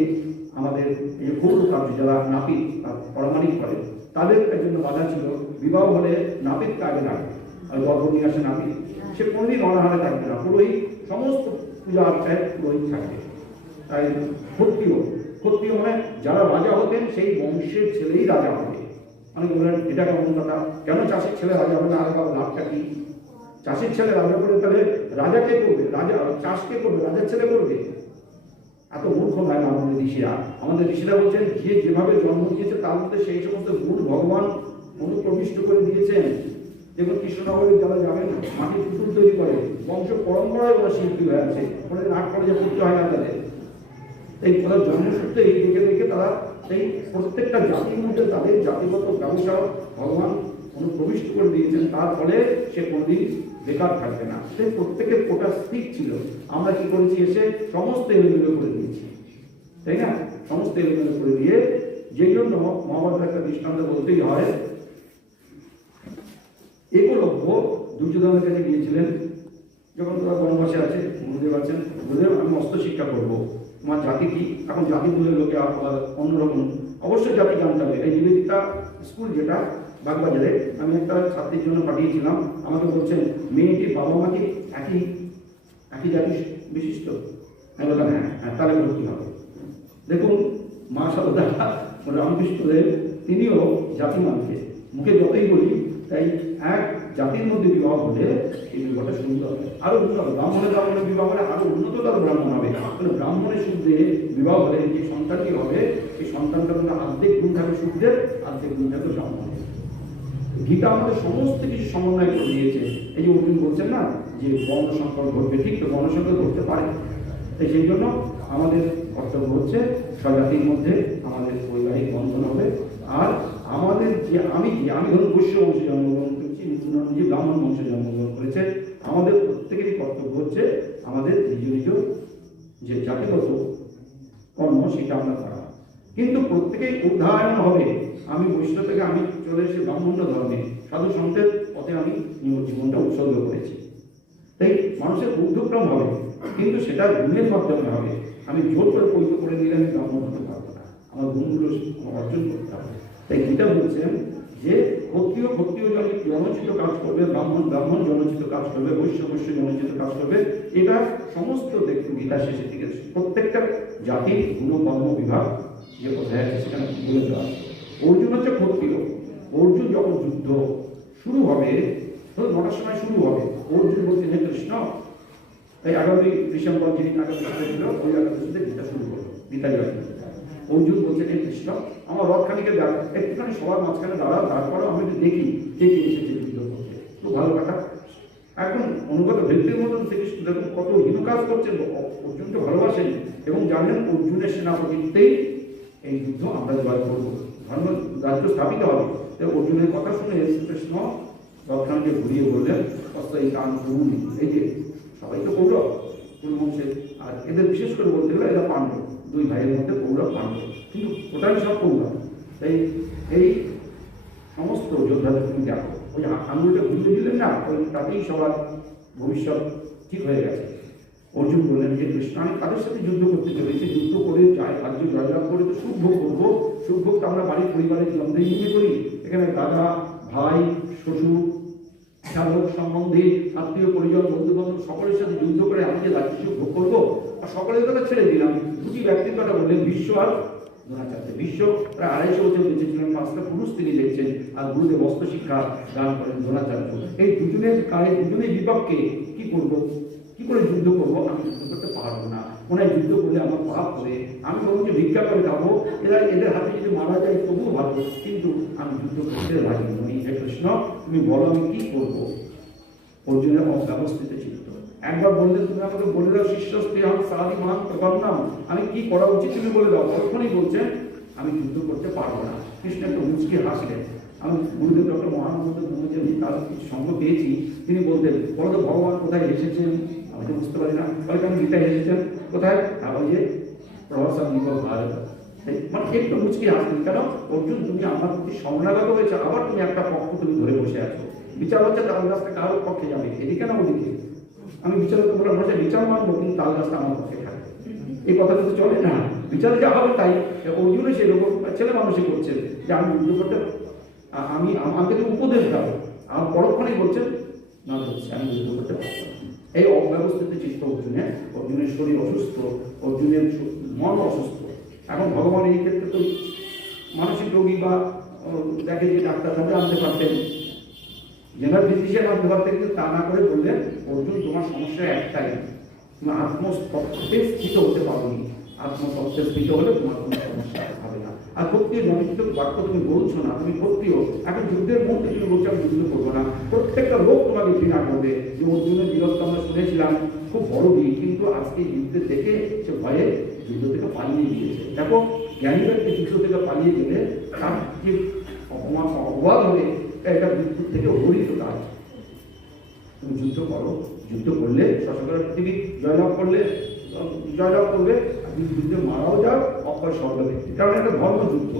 আমাদের এই গৌর কার্য যারা নাপিত পরামানিক করে, তাদের জন্য বাধা ছিল, বিবাহ হলে নাপিত কাজে লাগবে, আর গর্ভ নিয়ে আসে নাপিত, সে কোনোদিন অনাহারে থাকবে না, পুরোহিত সমস্ত পূজা অর্চায় পুরোহিত থাকবে। তাই ক্ষত্রিয় মানে যারা রাজা হতেন সেই বংশের ছেলেই রাজা হবে। অনেকে বললেন এটা কেমন কথা, কেন চাষের ছেলে রাজা হবে না? আরে বাবা, লাভটা কি? চাষের ছেলে রাজা করে তাহলে রাজা কে করবে? রাজা চাষ কে করবে? রাজার ছেলে করবে? এত মূর্খ নয় না আমাদের ঋষিরা। আমাদের ঋষিরা বলছেন যে যেভাবে জন্ম দিয়েছে তার মধ্যে সেই সমস্ত গুণ ভগবান অনুপ্রবিষ্ট করে দিয়েছেন, দেখুন কৃষ্ণনগরে যারা যাবেন মাটির পুতুল তৈরি করে বংশ পরম্পরায় ওরা শিল্পী হয়ে আছে, ওদের আর্ট কলেজে পড়তে হয় না তাদের। এই তারা জন্মসূত্রে এই দেখে দেখে তারা এই প্রত্যেকটা জাতির মধ্যে তাদের জাতিগত ব্যবসা ভগবান অনুপ্রবিষ্ট করে দিয়েছেন, তার ফলে সে কোনদিন বেকার থাকবে না। সেই প্রত্যেকের কোটা স্থির ছিল, আমরা কি করেছি এসে সমস্ত এলোমেলো করে দিয়েছি, তাই না? সমস্ত এলোমেলো করে দিয়ে, যেই জন্য মহাভারতের একটা দৃষ্টান্ত বলতেই হয়। একলব্য দুর্যোধনের কাছে গিয়েছিলেন যখন তারা বনবাসে আছে, গুরুদেব আছেন, গুরুদেব আমি অস্ত্র শিক্ষা করবো, তোমার জাতি কি? এখন জাতি বলে লোকে অন্যরকম, অবশ্যই জাতি জানতে হবে। এই নিবেদিতা স্কুল যেটা বাগবাজারে, আমি একটা ছাত্রীর জন্য পাঠিয়েছিলাম, আমাকে বলছেন মেয়েটির বাবা মা কি একই একই জাতি বিশিষ্ট? আমি বললাম হ্যাঁ, তাহলে ভর্তি হবে। দেখুন মা সারদা রামকৃষ্ণদেব তিনিও জাতি মানছে, মুখে যতই বলি, তাই এক জাতির মধ্যে বিবাহ হলে এই বিবাহটা সুন্দর হবে, আরো উন্নত। ব্রাহ্মণের বিবাহ হলে আরো উন্নততর ব্রাহ্মণ হবে। ব্রাহ্মণের শুদ্ধে বিবাহ হলে যে সন্তানটি হবে, সেই সন্তানটা কিন্তু অর্ধেক গুণ থাকবে শুদ্ধের, অর্ধেক গুণ থাকবে ব্রাহ্মণের। গীতা আমাদের সমস্ত কিছু সমন্বয় করে দিয়েছে। এই যে অর্জুন বলছেন না যে বর্ণ সংকট ঘটবে, ঠিক তো বর্ণ সংকট ঘটতে পারে, তাই সেই জন্য আমাদের কর্তব্য হচ্ছে স্বজাতির মধ্যে আমাদের বৈবাহিক বন্ধন হবে। আর আমাদের যে আমি ধরুন বৈশ্য বংশে জন্মগ্রহণ করেছি, যে ব্রাহ্মণ বংশে জন্মগ্রহণ করেছে, আমাদের প্রত্যেকেরই কর্তব্য হচ্ছে আমাদের নিজ নিজ যে জাতিগত কর্ম সেটা আমরা করা। কিন্তু প্রত্যেকেই উদাহরণ হবে। আমি বৈষ্ণব থেকে আমি চলে এসে ব্রাহ্মণ্য ধর্মে সাধু সন্তের পথে আমি জীবনটা উৎসর্গ করেছি। তাই মানুষের ঊর্ধ্বক্রম হবে, কিন্তু সেটা গুণের মাধ্যমে হবে। আমি জোর করে পৈত করে দিলে আমি ব্রাহ্মণ হতে পারবো না, আমার গুণগুলো অর্জন করতে হবে। তাই গীতা বলছেন যে ক্ষত্রিয় জনচিত কাজ করবে, ব্রাহ্মণ জনচিত কাজ করবে, বৈশ্য জনচিত কাজ করবে। এটা সমস্ত দেখুন গীতা শেষের দিকে প্রত্যেকটা জাতির গুণ কর্ম বিভাগ যে কোথায় আছে সেখানে বলে দেওয়া আছে। অর্জুন হচ্ছে ক্ষত্রিয়। অর্জুন যখন যুদ্ধ শুরু হবে, ধরুন 9টার সময় শুরু হবে, অর্জুন বলছেন হে কৃষ্ণ, তাই আগামী ডিসেম্বর যিনি আগামী ছিল ওই আগামীতে গীতা শুরু করলো, গীতা জয়। অর্জুন বলছেন হে কৃষ্ণ, আমার রথখানিকে একটুখানি সবার মাঝখানে দাঁড়াও, তারপরে আমি একটু দেখি কে কে এসেছে যুদ্ধ করতে। খুব ভালো কথা। এখন অনুগত ব্যক্তির মতন শ্রীকৃষ্ণ দেখুন কত হীন কাজ করছেন, অর্জুনকে ভালোবাসেন এবং জানেন অর্জুনের সেনাপতিত্বেই এই যুদ্ধ আমরা জয় করবো, ধর্ম রাজ্য স্থাপিত হবে। অর্জুনের কথা শুনে শ্রীকৃষ্ণ রথখানিকে ঘুরিয়ে বললেন এই কান করুন, এই যে সবাই তো কৌরব কুলবংশের, আর এদের বিশেষ করে বলতে গেলে এরা পাণ্ডব, দুই ভাইয়ের মধ্যে কৌরব পাণ্ডব, কিন্তু ওটাই সব কৌরব। তাই এই সমস্ত যোদ্ধাদের তুমি দেখো, ওই আঙুলটা ঘুরিয়ে দিলেন না, ওই তাতেই সবার ভবিষ্যৎ ঠিক হয়ে গেছে। অর্জুন বললেন যে কৃষ্ণ, আমি তাদের সাথে যুদ্ধ করতে চলেছি, যুদ্ধ করে রাজ্য জয়লাভ করে তো সুখ ভোগ করবো। সুখ ভোগ তো আমরা বাড়ির পরিবারের জন্মে নিয়ে করি, এখানে দাদা ভাই শ্বশুর শালক সম্বন্ধে আত্মীয় পরিজন বন্ধু বান্ধব সকলের সাথে যুদ্ধ করে আমি যে রাজ্য সুখ ভোগ করবো। আর সকলের কথা ছেড়ে দিলাম, দুটি ব্যক্তির কথা বললেন, বিশ্ব আর দ্রোণাচার্য। বিশ্ব প্রায় 250 বছর বেঁচেছিলেন, 5টা পুরুষ তিনি দেখছেন, আর গুরুদেব অস্ত্র শিক্ষা দান করেন দ্রোণাচার্য। এই দুজনের গায়ে দুজনের বিপক্ষে কি করবো, কি করে যুদ্ধ করবো? আমি যুদ্ধ করতে পারবো না, মনে হয় যুদ্ধ করলে আমার পাপ হবে, আমি বরঞ্চ ভিক্ষা করে খাবো, এদের হাতে যদি মারা যায় তবুও ভালো, কিন্তু আমি যুদ্ধ করতে রাজি নই। হে কৃষ্ণ, তুমি বলো আমি কি করবো? অর্জুনের অব্যবস্থিত চিত্ত। একবার বললেন তুমি আমাকে বলে দাও শিষ্য স্ত্রীহাম সারাদি মান প্রকরণাম, আমি কি করা উচিত তুমি বলে দাও। তখনই বলছেন আমি যুদ্ধ করতে পারবো না। কৃষ্ণ একটা মুচকি হাসলেন। আমি গুরুদেব ডক্টর মহানন্দ মহাজন তার কিছু সঙ্গ পেয়েছি, তিনি বলতেন বলো তো ভগবান কোথায় এসেছেন? আমি তো বুঝতে পারি না। হয়তো আমি গীতায় এসেছেন কোথায়? ওই যে প্রহসন ভারত, মানে একটু মুচকি হাসলেন। কেন? অর্জুন তুমি আমার প্রতি শরণাগত হয়েছে, আবার তুমি একটা পক্ষ তুমি ধরে বসে আছো। বিচার হচ্ছে তাল গাছটা কারোর পক্ষে যাবে, এদিকে না ওদিকে। আমি বিচার করতে বললাম বিচার মানবো, কিন্তু তাল গাছটা আমার পক্ষে থাকবে, এই কথা কিন্তু চলে না। বিচারে যা হবে তাই। অর্জুনে সেরকম ছেলে মানুষই করছেন যে আমি যুদ্ধ করতে, আমি আমাকে তো উপদেশ দাও, আমার পরক্ষণেই বলছেন না হচ্ছে আমি যুদ্ধ করতে পারবো না। এই অব্যবস্থিত চিত্ত অর্জুনের শরীর অসুস্থ, অর্জুনের মন অসুস্থ। এখন ভগবান এই ক্ষেত্রে তো মানসিক রোগী বা দেখে যে ডাক্তার সাথে আনতে পারতেন, জেনারেল ফিজিশিয়ান আনতে পারতেন, কিন্তু তা না করে বললেন অর্জুন তোমার সমস্যা একটাই, তুমি আত্মস্থে স্থিত হতে পারোনি, আত্মতত্ত্বের স্মৃত হলে তোমার কোনো সমস্যা হবে না। আর ক্ষত্রিয় জনিত বাক্য তুমি বলছো না, তুমি ক্ষত্রিয়, এখন যুদ্ধের মুহূর্তে তুমি বলছো আমি যুদ্ধ করবো না, প্রত্যেকটা লোক তোমাকে ঘৃণা করবে। যে অর্জুনের বীরত্ব আমরা শুনেছিলাম খুব বড় বীর, কিন্তু আজকে যুদ্ধে থেকে সে ভয়ে যুদ্ধ থেকে পালিয়ে গিয়েছে। দেখো জ্ঞানী ব্যক্তি যুদ্ধ থেকে পালিয়ে গেলে তার যে অবাধ হবে এটা মৃত্যুর থেকে অবহিত কাজ। তুমি যুদ্ধ করো, যুদ্ধ করলে শশাঙ্কের পৃথিবী জয়লাভ করলে জয়লাভ করবে, আপনি যুদ্ধে মারাও যাও অক্ষয় স্বর্গ ব্যক্তি, কারণ একটা ধর্মযুদ্ধ।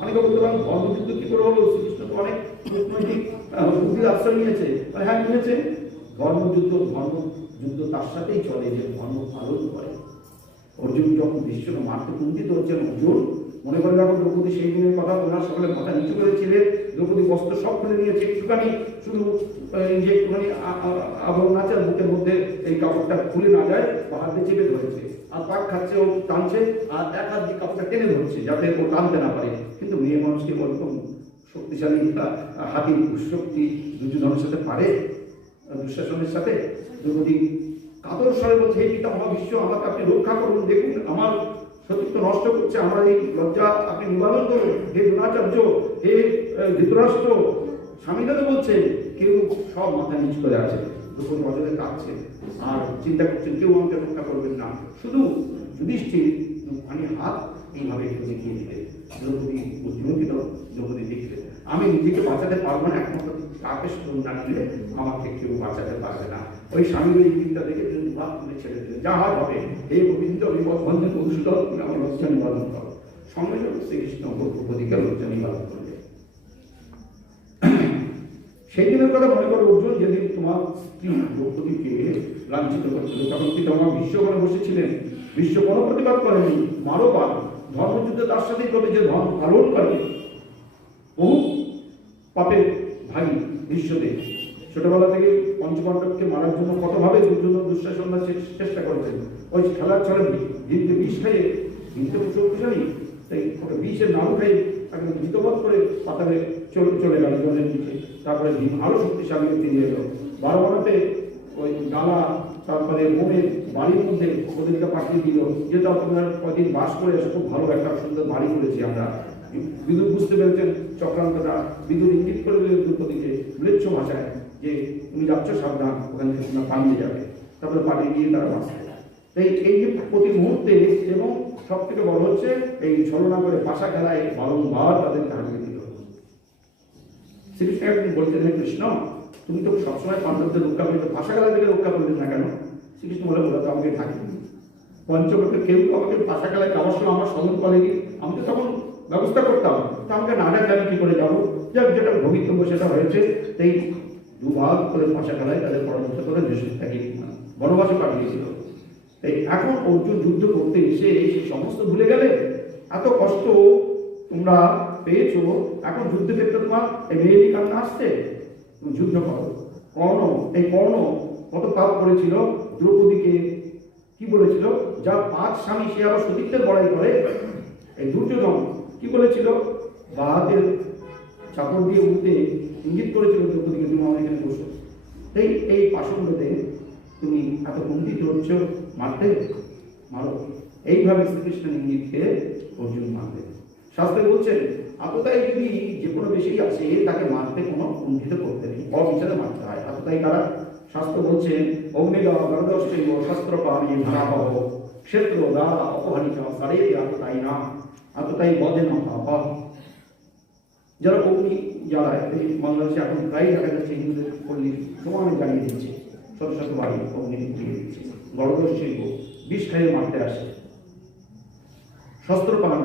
অনেকে বলতে পারেন ধর্মযুদ্ধ কি করে হলো, শ্রীকৃষ্ণ তো অনেক কূটনৈতিক বুদ্ধির আশ্রয় নিয়েছে। হ্যাঁ নিয়েছে, ধর্মযুদ্ধ তার সাথেই চলে যে ধর্ম পালন করে। অর্জুন যখন বিশ্বকে মারতে কুণ্ঠিত হচ্ছেন, অর্জুন মনে করে যখন দ্রৌপদী সেই দিনের কথা তোমরা সকলে মাথা নিচু করেছিলে, দ্রৌপদী বস্ত্র সব খুলে নিয়েছে, একটুখানি শুধু যে একটুখানি আবরণ আছে বুকের মধ্যে এই কাপড়টা খুলে না যায় বা হাতে চেপে ধরেছে, আর পাক খাচ্ছে ও টানছে, আর এক হাত দিয়ে কাপড়টা টেনে ধরছে যাতে ও টানতে না পারে। কিন্তু মেয়ে মানুষকে ওরকম শক্তিশালী হাতির শক্তি দুর্যোধনের সাথে পারে, দুঃশাসনের সাথে। দ্রৌপদী কাতর স্বরে বলছে, হে পিতামহ বিশ্ব, আমাকে আপনি রক্ষা করুন, দেখুন আমার সতীত্ব নষ্ট করছে, আমার এই লজ্জা আপনি নিবারণ করুন। হে দ্রোণাচার্য, হে ধৃতরাষ্ট্র, স্বামীরা তো বলছেন, কেউ সব মাথা নিচ করে আছে, দ্রৌপদী অজরে কাঁদছে আর চিন্তা করছেন কেউ আমাকে রক্ষা করবেন না। শুধু যুধিষ্ঠির দুখানি হাত এইভাবে একটু দেখিয়ে দিলে, দ্রৌপদী উদ্যোগিত, দ্রৌপদী দেখলে আমি নিজেকে বাঁচাতে পারবো না, একমাত্র তাকে স্মরণ না নিলে আমাকে কেউ বাঁচাতে পারবে না। ওই স্বামীর এই দিকটা দেখে তিনি ভাব তুলে ছেড়ে দিলেন, যা হয় হবে, এই গোবিন্দ বিপদ বন্ধন অনুষ্ঠিত তুমি আমার লজ্জা নিবারণ করো। সঙ্গে সঙ্গে শ্রীকৃষ্ণ দ্রৌপদীকে লজ্জা নিবারণ করবে। সেই দিনের কথা মনে করো অর্জুন, যেদিন তোমার স্ত্রী দ্রৌপদীকে লাঞ্ছিত করছিল, তখন কি তোমার বিশ্বকর্মা বসেছিলেন, বিশ্ব কোনো প্রতিবাদ করেনি, মারো পার, ধর্মযুদ্ধ তার সাথেই করবে যে ধর্ম পালন করে। বহু পাপের ভাই বিশ্বদেব ছোটবেলা থেকে পঞ্চপাণ্ডবকে মারার জন্য কতভাবে দুর্যোধন দুঃশাসনরা চেষ্টা করেছেন। ওই খেলার ছলে ভীমকে বিষ খাইয়ে, ভীমকে শক্তিশালী, তাই ওকে বিষের নাম খাইয়ে একদম ভীতবোধ করে পাতালে চলে গেল জলের নিচে। তারপরে ভীম আরো শক্তিশালী ফিরে এলো। বারোয়ানাতে ওই গালা, তারপরে বোনের বাড়ির মধ্যে ওদেরকে পাঠিয়ে দিল, যেটা আপনার কদিন বাস করে এসে খুব ভালো একটা সুন্দর বাড়ি করেছি আমরা। বিদুর বুঝতে পেরেছেন চক্রান্তটা, বিদুর ইঙ্গিত করে দিলেন দ্রৌপদীকে ম্লেচ্ছ ভাষায় যে তুমি যাচ্ছ সাবধান, ওখান থেকে তোমরা পালিয়ে যাবে। তারপরে পালিয়ে গিয়ে তারা বাঁচবে। এই যে প্রতি মুহূর্তে, এবং সব থেকে বড় হচ্ছে এই ছলনা করে পাশা খেলায় বারংবার তাদের হারিয়ে দিল। শ্রীকৃষ্ণ একদিন বলতেন, হে কৃষ্ণ, তুমি তো সবসময় পাণ্ডবদের রক্ষা করতে, পাশা খেলা থেকে রক্ষা করলে না কেন? শ্রীকৃষ্ণ বলে, ওরা তো আমাকে থাকি পঞ্চবটে, কেউ তো আমাকে পাশা খেলায় যাওয়ার সময় আমার স্মরণ করেনি, আমি তো তখন ব্যবস্থা করতাম, তা আমাকে না ডাকলে আমি কি করে যাবো? যাক, যেটা ভবিতব্য সেটা হয়েছে। তাই দুভাগ করে পাশা খেলায় তাদের পরামর্শ করে দেশের থেকে বনবাসে পাঠিয়েছিল। তাই এখন অর্জুন যুদ্ধ করতে এসে সেই সমস্ত ভুলে গেলে, এত কষ্ট তোমরা পেয়েছো, এখন যুদ্ধক্ষেত্রে তোমার এই মেয়েরই কান্না আসছে, তুমি যুদ্ধ করো। কর্ণ কত পাপ করেছিল, দ্রৌপদীকে কি বলেছিল, যার 5 স্বামী সে আবার সতীত্বের বড়াই করে। এই দুর্যোধন কি বলেছিল, বা হাতের চাপড় দিয়ে উঠতে ইঙ্গিত করেছিল দ্রৌপদীকে, তুমি আমার এখানে বসো। এই পাষণ্ডতে তুমি এত কুণ্ঠিত হচ্ছ, মারতে মারো। এইভাবে শ্রীকৃষ্ণের ইঙ্গিতকে অর্জুন মারবে। শাস্ত্রে বলছেন, আততাই যদি যে কোনো বেশি আসে তাকে মারতে কোনো কুণ্ঠিত করতে নেই, অবিচারে মারতে হয়। আততাই কারা? শাস্ত্র বলছেন, অগ্নিদা গরদস্যৈব শস্ত্রপাণি ধারাবহ ক্ষেত্র দ্বারা অপহারিত সারে আততাই না, আততাই বদে না পাপা। যারা অগ্নি জ্বালায়, এই বাংলাদেশে এখন প্রায় দেখা যাচ্ছে হিন্দুদের পল্লী সমানে জ্বালিয়ে দিচ্ছে, শত শত বাড়ি অগ্নি দিয়ে দিচ্ছে। গরদস্যৈব বিষ খাইয়ে মারতে আসে, শস্ত্রপাণ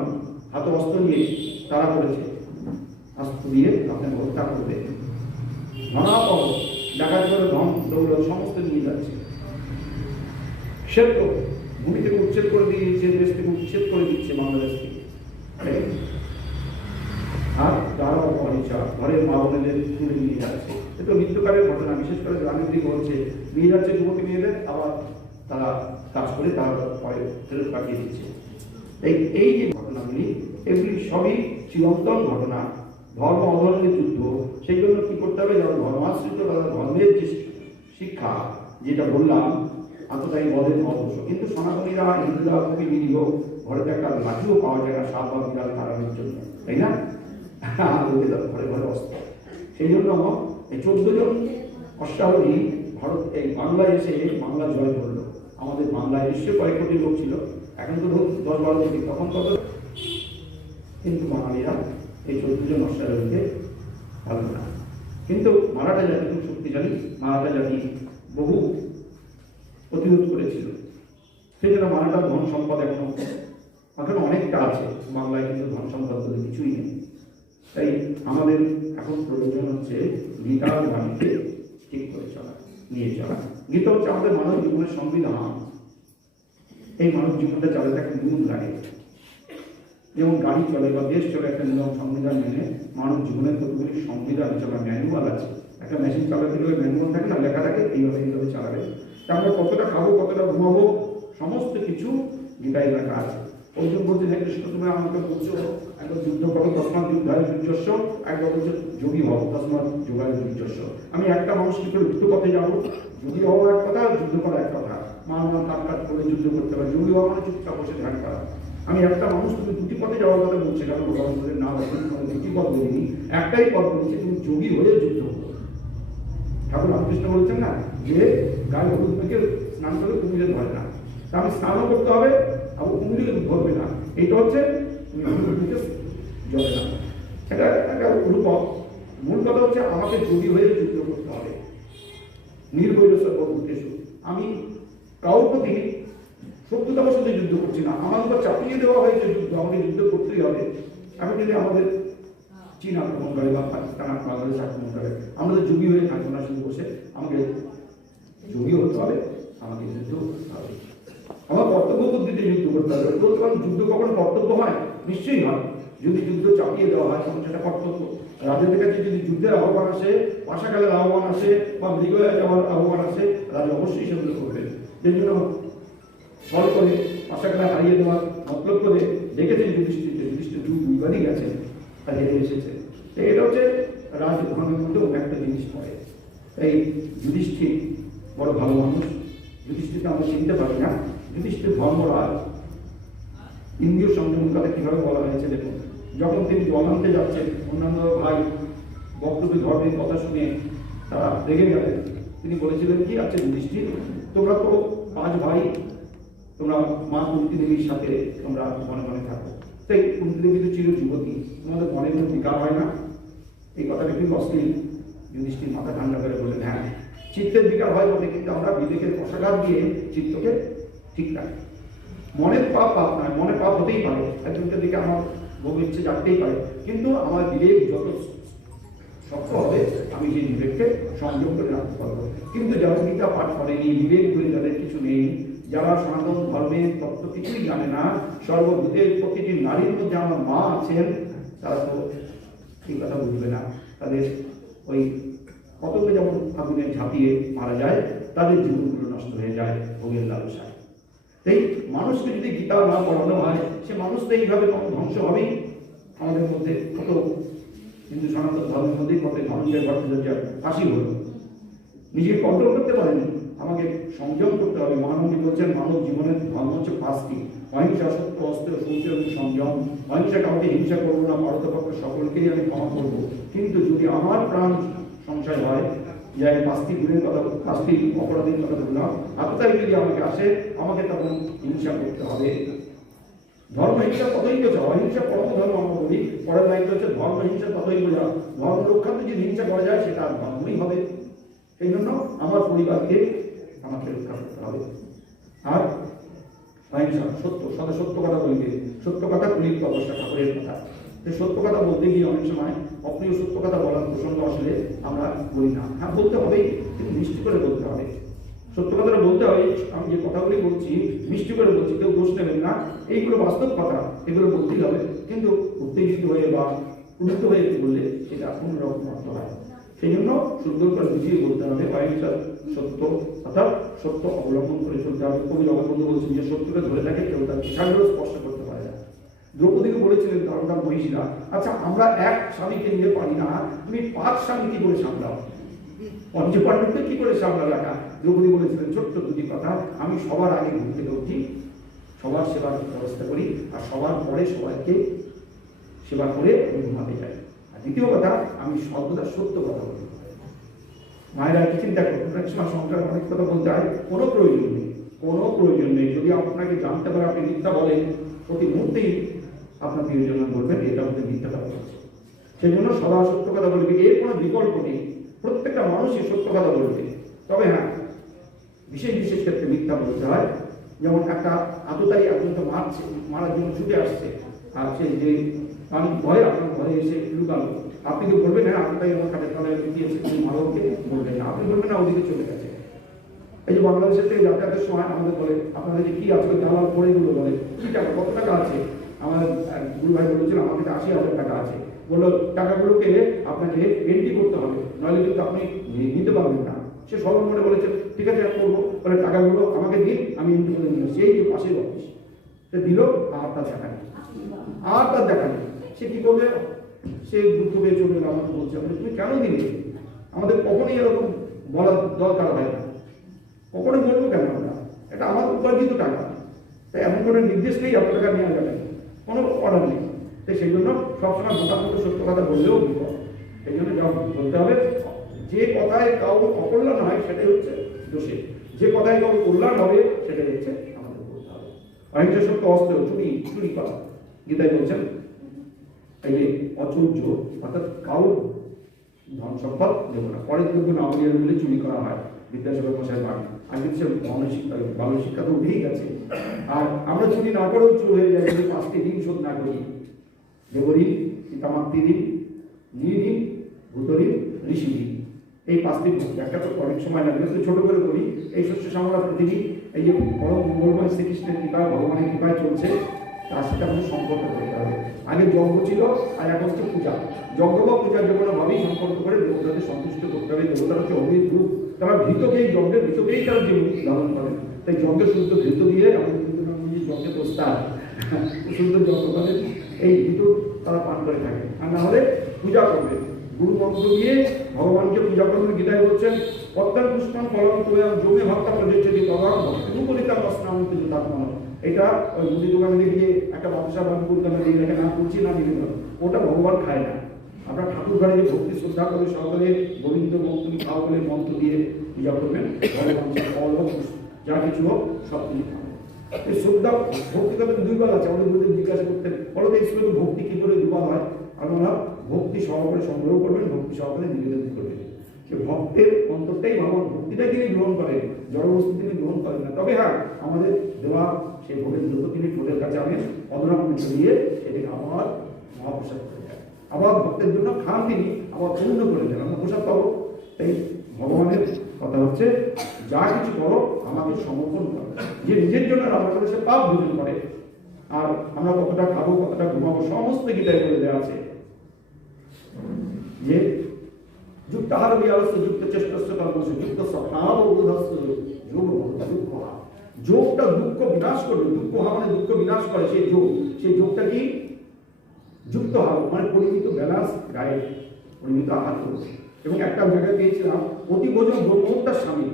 হাতে অস্ত্র নিয়ে তারা করেছে, অস্ত্র দিয়ে আপনার হত্যা করবে। ধনাপহ ডাকাত করে ধন দৌলত সমস্ত নিয়ে যাচ্ছে। ক্ষেত্র ভূমি থেকে উচ্ছেদ করে দিয়েছে, দেশ থেকে উচ্ছেদ করে দিচ্ছে বাংলাদেশ থেকে। আর তারা অপহরিত ঘরের মা বোনেদের তুলে নিয়ে যাচ্ছে। এটা মৃত্যুকারের ঘটনা, বিশেষ করে গ্রামের দিকে হচ্ছে, নিয়ে যাচ্ছে যুবতী মেয়েদের, আবার তারা কাজ করে তারা পরে ফেরত পাঠিয়ে দিচ্ছে। এই যে ঘটনাগুলি, এগুলি সবই চিরন্তন ঘটনা, ধর্ম অধর্মের যুদ্ধ। সেই জন্য কি করতে হবে, যারা ধর্মাশ্রিত তারা ধর্মের যে শিক্ষা, যেটা বললাম আততায়ী বদের অবশ্য, কিন্তু সনাতনীরা হিন্দুরা খুবই নিরীহ, ঘরে তো একটা লাঠিও পাওয়া যায় না সাপ বা বিড়াল তাড়ানোর জন্য, তাই না? ঘরে ঘরে অস্ত্র। সেই জন্য এই 14 জন অশ্বারোহী ভারত এই বাংলায় এসে বাংলা জয় করলো। আমাদের বাংলায় নিশ্চয়ই কয়েক কোটি লোক ছিল, এখন তো 10-12 কোটি, তখন কত? কিন্তু বাঙালিরা এই 14 জন অশ্বারোহীকে পারল না। কিন্তু মারাঠা জাতি খুব শক্তিশালী, মারাঠা জাতি বহু প্রতিরোধ করেছিল। সেই জন্য মারাঠার ধন সম্পদ এখন অনেকটা আছে বাংলায়, কিন্তু ধন সম্পদ বলে কিছুই নেই। তাই আমাদের এখন প্রয়োজন হচ্ছে গীতার বাণীকে ঠিক করে চলা, নিয়ে চলা। গীতা হচ্ছে আমাদের মানব জীবনের সংবিধান। এই মানব জীবনটা চালাতে একটা নিয়ম লাগে, যেমন গাড়ি চলে বা দেশ চলে একটা নিয়ম সংবিধান মেনে। মানব জীবনের কতগুলি সংবিধান চলা ম্যানুয়াল আছে। একটা মেশিন চালাতে গেলে ম্যানুয়াল থাকে না, লেখা থাকে এইভাবে চালাবে। তা আমরা কতটা খাবো, কতটা ঘুমাবো, সমস্ত কিছু গীতায় লেখা আছে। অর্জুন বলছে, হে কৃষ্ণ, তুমি আমাকে বলছো একবার যুদ্ধ করো, তসমাৎ যুদ্ধায় যুদ্ধস্য, একবার বলছো যোগী হও, তসমাৎ যোগায় যুদ্ধস্য। আমি একটা মানুষ কি করে উত্তর পথে যাবো? যোগী হওয়া এক কথা, যুদ্ধ করা এক কথা। মার কাট করে যুদ্ধ করতে পারে। যোগী হওয়া মানে চুপচাপ বসে ধ্যান করা। আমি একটা মানুষ, তুমি দুটি পথে যাওয়ার কথা বলছে কেন? ভগবানের নাম দুটি পথ বলিনি, একটাই পথ বলছে, তুমি যোগী হয়ে যুদ্ধ করো। ঠাকুর রামকৃষ্ণ বলছেন না যে গায়ে হলুদ থেকে স্নান করে কুমিরে ধরে না, তা আমি স্নানও করতে হবে, আবার কুমিরে ধরবে না। এইটা হচ্ছে জলে না, এটা একটা রূপক। মূল কথা হচ্ছে আমাকে যোগী হয়ে যুদ্ধ করতে হবে। নির্বৈরস্য উদ্দেশ্য, আমি কারোর প্রতি শত্রুতার সাথে যুদ্ধ করছি না, আমার উপর চাপিয়ে দেওয়া হয়েছে যুদ্ধ, আমাকে যুদ্ধ করতেই হবে। আমি যদি আমাদের চীন আক্রমণ করে বা পাকিস্তান বাংলাদেশ আক্রমণ করে, আমাদের যোগী হয়ে থাকবো না শুধু বসে, আমাকে যোগী হতে হবে, আমাকে যুদ্ধ করতে হবে। আমার কর্তব্য বুদ্ধিতে যুদ্ধ করতে হবে। বলতে যুদ্ধ কখনো কর্তব্য হয়? নিশ্চয়ই হয়। যদি যুদ্ধ চাপিয়ে দেওয়া হয় তখন সেটা কর্তব্য। রাজাদের কাছে যদি যুদ্ধের আহ্বান আসে, পাশাকালের আহ্বান আসে বা মৃগ হয়ে যাওয়ার আহ্বান আসে, রাজা অবশ্যই সেগুলো করবেন। সেই জন্য ফল করে পাশাকালে হারিয়ে দেওয়ার মতলব করে দেখেছেন যুধিষ্ঠির দুইবারই গেছেন, আর হেরে এসেছে। এটা হচ্ছে রাজধর্মের মধ্যে একটা জিনিস পড়ে। তাই যুধিষ্ঠির বড় ভালো মানুষ। যুধিষ্ঠিরকে আমরা চিনতে পারি না। যুধিষ্ঠির ধর্মরাজ। ইন্দ্রিয় সংযমের কথা কিভাবে বলা হয়েছে দেখুন। যখন তিনি জল আনতে যাচ্ছেন, অন্যান্য ভাই বক্তব্য ধর্মের কথা শুনে তারা রেগে গেলেন। তিনি বলেছিলেন কি, আচ্ছা যুধিষ্ঠির, তোমরা তো 5 ভাই, তোমরা মা কুন্তি দেবীর সাথে তোমরা মনে মনে থাকো। তাই কুন্তি দেবী তো চির যুবতী, তোমাদের মনের মধ্যে বিকার হয় না? এই কথাটা কিন্তু অশ্লীল। যুধিষ্ঠির মাথা ঠান্ডা করে বললেন, হ্যাঁ, চিত্তের বিকার হয় বলে, কিন্তু আমরা বিবেকের কষাঘাত দিয়ে চিত্তকে ঠিক রাখি। মনের পাপ নয়, মনে পাপ হতেই পারে, একজনকে দিকে আমার ভোগ ইচ্ছে জাগতেই পারে, কিন্তু আমার বিবেক যত শক্ত হবে আমি সেই বিবেককে সংযম করে রাখতে পারবো। কিন্তু যারা গীতা পাঠ করেনি, বিবেক বলে যাদের কিছু নেই, যারা সনাতন ধর্মের তত্ত্ব কিছুই জানে না, সর্বভূতের প্রতিটি নারীর মধ্যে আমার মা আছেন, তারা তো এই কথা বুঝবে না। তাদের ওই কতগুলো যেমন আগুনে ঝাঁপিয়ে মারা যায়, তাদের জীবনগুলো নষ্ট হয়ে যায় ভোগের লালসায়। তাই মানুষকে যদি গীতা না পড়ানো হয়, সে মানুষ তো এইভাবে ধ্বংস হবেই। আমাদের মধ্যে কত হিন্দু সনাতন ধর্মের মধ্যেই কত ধনঞ্জয় ভট্টাচার্য ফাঁসি হলো, নিজেকে কন্ট্রোল করতে পারেনি। আমাকে সংযম করতে হবে। মহানবী বলছেন, মানব জীবনের ধর্ম হচ্ছে 5টি: অহিংসা, সত্য, অস্ত্র, শৌচ এবং সংযম। অহিংসা, কাউকে হিংসা করবো না, পারতপক্ষ সকলকেই আমি ক্ষমা করবো। কিন্তু যদি আমার প্রাণ সংশয় হয় যে আমি 5টি গুণের কথা, 5টি অপরাধের কথা বললাম, আত্মাই যদি আমাকে আসে, আমাকে তখন হিংসা করতে হবে। ধর্ম হিংসা কতই বোঝা, অহিংসা পরম ধর্ম আমরা বলি, পরের লাইনটা হচ্ছে ধর্ম হিংসা কতই বোঝা। ধর্ম রক্ষাতে যদি হিংসা করা যায়, সেটা আর ধর্মই হবে। সেই জন্য আমার পরিবারকে আমাকে রক্ষা করতে হবে। আর অহিংসা, সত্য, সদা সত্য কথা বলবে। সত্য কথা পুলিশ অবস্থা ঠাকুরের কথা। সত্য কথা বলতে গিয়ে অনেক সময় অপ্রিয় সত্য কথা বলার প্রসঙ্গ আসলে আমরা বলি না। হ্যাঁ, বলতে হবেই, কিন্তু মিষ্টি করে বলতে হবে। সত্য কথাটা বলতে হবে। আমি যে কথাগুলি বলছি মিষ্টি করে বলছি, কেউ দোষ নেবেন না। এইগুলো বাস্তব কথা, এগুলো বলতেই হবে। কিন্তু উত্তেজিত হয়ে বা উন্নত হয়ে বললে সেটা অন্যরকম অর্থ হয়। সেই জন্য সুন্দর করে বুঝিয়ে বলতে হবে। অহিংসা সত্য, অর্থাৎ সত্য অবলম্বন করে চলতে হবে। কবি জগৎবন্ধু বলছেন, যে সত্যকে ধরে থাকে কেউ তার পিছাগুলো স্পর্শ করতে পারে না। দ্রৌপদীকে বলেছিলেন ধর্মদার মহিষীরা, আচ্ছা আমরা এক স্বামীকে নিয়ে পারি না, তুমি 5 স্বামী কি করে সামলাও? পঞ্চপাণ্ডবকে কি করে সামলা রাখা? দ্রৌপদী বলেছিলেন ছোট্ট দুটি কথা, আমি সবার আগে ঘুম থেকে উঠি, সবার সেবার ব্যবস্থা করি, আর সবার পরে সবাইকে সেবা করে আমি ঘুমাতে যাই। আর দ্বিতীয় কথা, আমি সর্বদা সত্য কথা বলি। মায়েরা কি চিন্তা করবেন, অনেক সময় সংসার অনেক কথা বলতে হয়, কোনো প্রয়োজন নেই, কোনো প্রয়োজন নেই। যদি আপনাকে জানতে পারে আপনি মিথ্যা বলেন, প্রতি মুহূর্তেই আপনার প্রিয়জন বলবেন এটা হচ্ছে মিথ্যা কথা বলছে। সেই জন্য সদা সত্য কথা বলবে, এর কোনো বিকল্প নেই। প্রত্যেকটা মানুষই সত্য কথা বলবে। তবে হ্যাঁ, বিশেষ বিশেষ ক্ষেত্রে মিথ্যা বলতে হয়। যেমন একটা আততায়ী একজনকে মারার জন্য ছুটে আসছে, আর সেই যে আমি ভয় আপনার ঘরে এসে লুকালো, আপনি কি বলবেন হ্যাঁ আততায়ী আমার কাছে তলায় লুকিয়েছে, তুমি মারোকে বলবেন না, আপনি বলবেন না ওদিকে চলে গেছে। এই যে বাংলাদেশের থেকে যাতায়াতের সময় আমাদের বলে আপনাদের যে কি আছে জানার পরে গুলো বলে কি টাকা, কত টাকা আছে। আমার গুরু ভাই বলেছিল আমার কাছে 80,000 টাকা আছে। বললো টাকাগুলোকে আপনাকে এন্ট্রি করতে হবে, নাহলে কিন্তু আপনি নিতে পারবেন না। সে সরল মনে বলেছে ঠিক আছে আমি করবো, বলে টাকাগুলো আমাকে দিন, আমি এন্ট্রি করে নিয়ে সেই যে পাশের অফিস সে দিল, আর তার দেখা নেই, আর তার দেখা নেই। সে কি করবে, সে দুঃখ পেয়ে চলে গেল, আমাকে বলছে তুমি কেন দিলে, আমাদের কখনোই এরকম বলার দরকার হয় না, কখনো বলবো কেন আমরা, এটা আমার উপার্জিত টাকা, তাই এমন কোনো নির্দেশ নেই এত টাকা নেওয়া যাবে, কোনো অর্ডার নেই। তাই সেই জন্য সবসময় মোটামুটি সত্য কথা বললেও বিপদ। সেই জন্য যা বলতে হবে, যে কথায় কাউকে অকল্যাণ হয় সেটাই হচ্ছে দোষে, যে কথায় কাউ কল্যাণ হবে সেটাই হচ্ছে আমাদের বলতে হবে। অহিংসা সত্য অস্ত্র, চুরি করা, গীতায় বলছেন এই যে অচৌর্য, অর্থাৎ কাউ ধন সম্পদ দেবো না, পরের দ্রব্য না বলিয়ে বলে চুরি করা হয়, বিদ্যাসাগর মশাই বাণী। আজকে সে বাল্য শিক্ষা তো উঠেই গেছে। আর আমরা চুরি না করেও চুর হয়ে যাই যদি 5টি ঋণ শোধ না করি, দেবঋণ, পিতামাতৃ ঋণ, নৃঋণ, ভূতঋণ, ঋষি ঋণ। এই 5টি একটা তো অনেক সময় লাগবে, ছোট করে করি। এই শস্য শ্যামলা পৃথিবী, এই যে বড় মঙ্গলময় শ্রীকৃষ্ণের কৃপায়, ভগবানের কৃপায় চলছে, তার সাথে আমাদের সম্পর্ক করতে হবে। আগে যজ্ঞ ছিল, আর এখন হচ্ছে পূজা। যজ্ঞ বা পূজার যে কোনোভাবেই সম্পর্ক করে দেবতাদের সন্তুষ্ট করতে হবে। দেবতারা হচ্ছে অগ্নির রূপ, তারা ভীতকেই যজ্ঞের ভীতকেই তারা জীবন ধারণ করেন। তাই যজ্ঞের শুদ্ধ ভীত দিয়ে আমাদের যজ্ঞের প্রস্তাব শুদ্ধ যজ্ঞ করেন, এই ভীত তারা পান করে থাকে। আর না হলে পূজা করবে, গুরু মন্ত্র দিয়ে ভগবানকে পূজা করবেন। গীতায় বলছেন অত্যন্ত পুষ্পন ফলন করে যোগে ভক্তা প্রযোজ্য তখন ভক্তিমুকলিতা প্রশ্ন এটা ওই মুদি দোকানে গিয়ে একটা ব্যবসা বা দোকানে দিয়ে রেখে না করছি না নিবেদন, ওটা ভগবান খায় না। আমরা ঠাকুর ঘরে যে ভক্তি শ্রদ্ধা করে সকালে গোবিন্দ মন্ত্রী খাওয়া বলে মন্ত্র দিয়ে পূজা করবেন, ভগবান ফল হোক যা কিছু হোক সব কিছু খাবেন। এই শ্রদ্ধা ভক্তি করবেন 2 বার আছে, আমাদের গুরুদেব জিজ্ঞাসা করতেন বলো তো স্কুলে ভক্তি কি করে 2 বার হয়। আপনারা ভক্তি সহকারে সংগ্রহ করবেন, ভক্তি সহকারে নিবেদন করবেন। সে ভক্তের অন্তরটাই ভগবান, ভক্তিটাই তিনি গ্রহণ করেন, জড়বস্তু তিনি গ্রহণ করেন না। তবে হ্যাঁ, আমাদের দেওয়া সেই ভোগের দ্রব্য তিনি ঠোঁটের কাছে আনেন, অধরামণি ছড়িয়ে সেটাকে আবার মহাপ্রসাদ করে দেন, আবার ভক্তের জন্য খান তিনি, আবার পূর্ণ করে দেন, আমরা প্রসাদ পাবো। তাই ভগবানের কথা হচ্ছে যা কিছু করো আমাকে সমর্পণ করো। যে নিজের জন্য রান্না করে সে পাপ ভোজন করে। আর আমরা কতটা খাবো, কতটা ঘুমাবো, সমস্ত গীতায় বলে দেওয়া আছে যে যুক্ত আহার বিহারস্য যুক্ত চেষ্টস্য কর্মস্য যুক্ত স্বভাব বোধস্য যোগ দুঃখ। যোগটা দুঃখ বিনাশ করবে, দুঃখ মানে দুঃখ বিনাশ করে সেই যোগ। সেই যোগটা কি যুক্ত আহার মানে পরিমিত ব্যালান্স ডায়েট, পরিমিত আহার করবে। এবং একটা জায়গায় পেয়েছিলাম অতি ভোজন ব্রহ্মহত্যার স্বামী।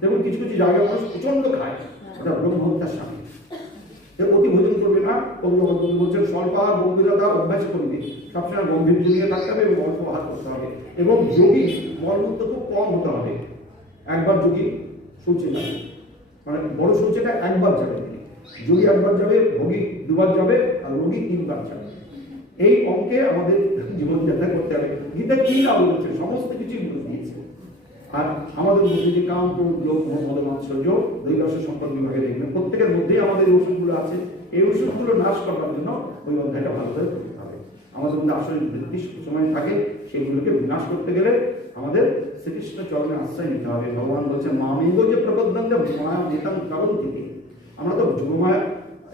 দেখুন কিছু কিছু জায়গায় মানুষ প্রচন্ড খায়, ওটা ব্রহ্মহত্যার স্বামী। অতি ভোজন করবে না, বলছেন স্বল্প আহার গম্ভীরতা অভ্যাস করবে, সবসময় গম্ভীর নিয়ে থাকতে হবে এবং অল্প আহার করতে হবে। এবং যোগী মলমূত্র খুব কম হতে হবে। একবার যোগী শৌচে যাবে, মানে বড় শৌচেটা একবার যাবে, যোগী একবার যাবে, ভোগী 2 বার যাবে, আর রোগী 3 বার যাবে। এই অঙ্কে আমাদের জীবনযাত্রা করতে হবে। গীতা কি না বলছে, সমস্ত কিছুই বলে দিয়েছে। আর আমাদের মধ্যে যে কাম, ক্রোধ, লোভ, মোহ, মদ, মাৎসর্য, দৈবাস সম্পদ বিভাগে দেখবেন প্রত্যেকের মধ্যেই আমাদের এই ওষুধগুলো আছে। এই ওষুধগুলো নাশ করার জন্য ওই অধ্যায়টা ভালো করে করতে হবে। আমাদের মধ্যে আসলে বৃত্তি সময় থাকে, সেগুলোকে বিনাশ করতে গেলে আমাদের শ্রীকৃষ্ণ চরণে আশ্রয় নিতে হবে। ভগবান বলছেন মামেব যে প্রবদ্ধন্তে মায়া নেতাম কারণ থেকে। আমরা তো যোগমায়া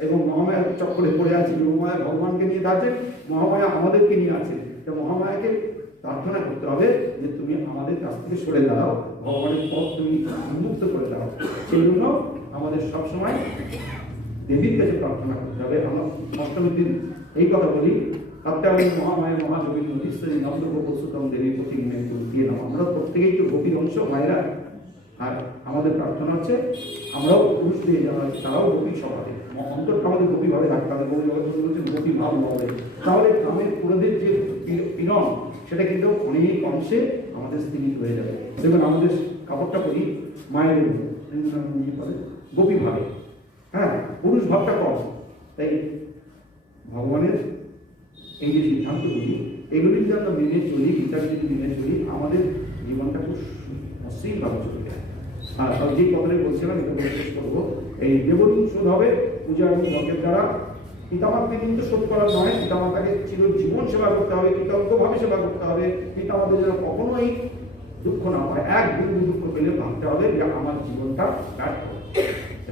এবং মহামায়ার চক্করে পড়ে আছি। যোগমায়া ভগবানকে নিয়ে আছেন, মহামায়া আমাদেরকে নিয়ে আছে। মহামায়াকে প্রার্থনা করতে হবে যে তুমি আমাদের কাছ থেকে সরে দাঁড়াও, ভগবানের পথ তুমি উন্মুক্ত করে দাও। সেই জন্য আমাদের সবসময় দেবীর কাছে প্রার্থনা করতে হবে। আমরা অষ্টমীর দিন এই কথা বলি, কাত্যায়নী মহামায়া মহাযোগী নদীশ্বরী নন্দগোপসুতম দেবী প্রতিমে দিয়ে নাও। আমরা প্রত্যেকেই তো গোপীর অংশ মায়েরা, আর আমাদের প্রার্থনা হচ্ছে আমরাও পুরুষদের যারা আছে তারাও গোপী স্বভাবে অন্তরটা আমাদের গোপীভাবে রাখতে হবে। গোপী বলছে গোপী ভাব হবে, তাহলে গ্রামের পুরোদের যে পীড়ন সেটা কিন্তু অনেক অংশে আমাদের স্থিমিত হয়ে যাবে। দেখুন আমাদের কাপড়টা পরি মায়ের গোপী ভাবে, হ্যাঁ, পুরুষ ভাবটা কম। তাই ভগবানের এই যে সিদ্ধান্তগুলি এগুলি যদি আমরা মেনে চলি, গীতার যদি মেনে চলি, আমাদের জীবনটা খুব অশ্লীলভাবে চলবে। আর যে কথাটা বলছিলাম এটা শেষ করবো, এই দেবদিন শোধ হবে পূজা এবং যজ্ঞের দ্বারা। পিতামাতাকে কিন্তু শোধ করা নয়, পিতামাতাকে চিরজীবন সেবা করতে হবে, কৃতজ্ঞভাবে সেবা করতে হবে। পিতামাতা যেন কখনোই দুঃখ না পায়, এক বিন্দু দুঃখ পেলে ভাবতে হবে যে আমার জীবনটা ব্যর্থ।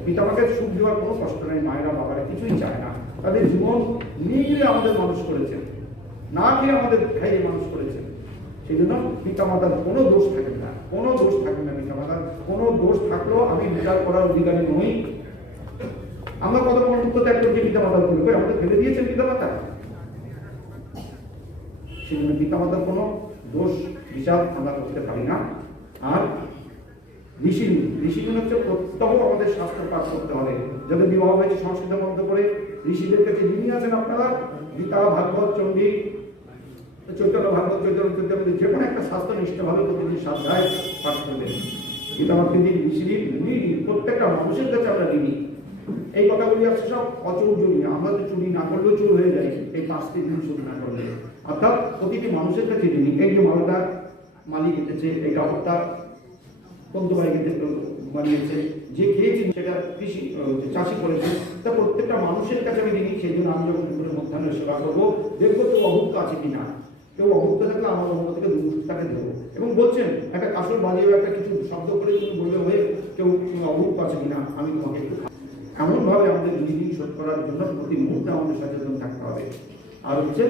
পিতামাতাকে সুখ দেওয়ার কোনো কষ্ট নেই, মায়েরা বাবারা কিছুই চায় না। তাদের জীবন নিয়ে আমাদের মানুষ করেছেন, না খেয়ে আমাদের খাইয়ে মানুষ করেছেন। সেই জন্য পিতামাতার কোনো দোষ থাকে না, কোনো দোষ থাকে না। পিতামাতার কোনো দোষ থাকলেও আমি বিচার করার অধিকারী নই। আমরা কত মনুষ্য ত্যাগ করছি পিতামাতার উপরে, আমাদের ফেলে দিয়েছেন পিতামাতা। সেই জন্য পিতামাতার কোনো দোষ বিচার আমরা করতে পারি না। আর ঋষিগুণ হচ্ছে প্রত্যহ আমাদের শাস্ত্র পাঠ করতে হবে। যাদের বিবাহ হয়েছে সংস্কৃত মন্ত্র করে ঋষিদের কাছে যিনি আছেন আপনারা গীতা, ভাগবত, চণ্ডী, চৈতন্য ভাগবত, চৈতন্য চৈতন্য যে কোনো একটা শাস্ত্র নিষ্ঠভাবে প্রতিদিন সাধ্যায় পাঠ করবেন। পিতামাতৃদিন ঋষির প্রত্যেকটা মানুষের কাছে আমরা ঋণী। এই কথাগুলি আছে সব অচৌর্যনীয়। আমরা তো চুরি না করলেও চোর হয়ে যাই এই 5টি দিন চুরি না করলে। অর্থাৎ প্রতিটি মানুষের কাছে ঋণী। এই যে মালাটা মালিক এসেছে, এই কাপড়টা তন্তুবাই বানিয়েছে, যে খেয়েছেন সেটা কৃষি চাষি করেছে, তা প্রত্যেকটা মানুষের কাছে আমি ঋণী। সেই জন্য আমি যখন দুপুরে মধ্যাহ্নে সেবা করবো, দেখবো কেউ অভুক্ত আছে কিনা। কেউ অভুক্ত থাকলে আমার অন্য থেকে দুপুরটাকে দেবো। এবং বলছেন একটা কাসর বাজিয়ে একটা কিছু শব্দ করে তুমি বললে হয়ে কেউ অভুক্ত আছে কিনা, আমি তোমাকে একটু এমনভাবে আমাদের ঋণ শোধ করার জন্য প্রতি মুহূর্তে আমাদের সচেতন থাকতে হবে। আর হচ্ছে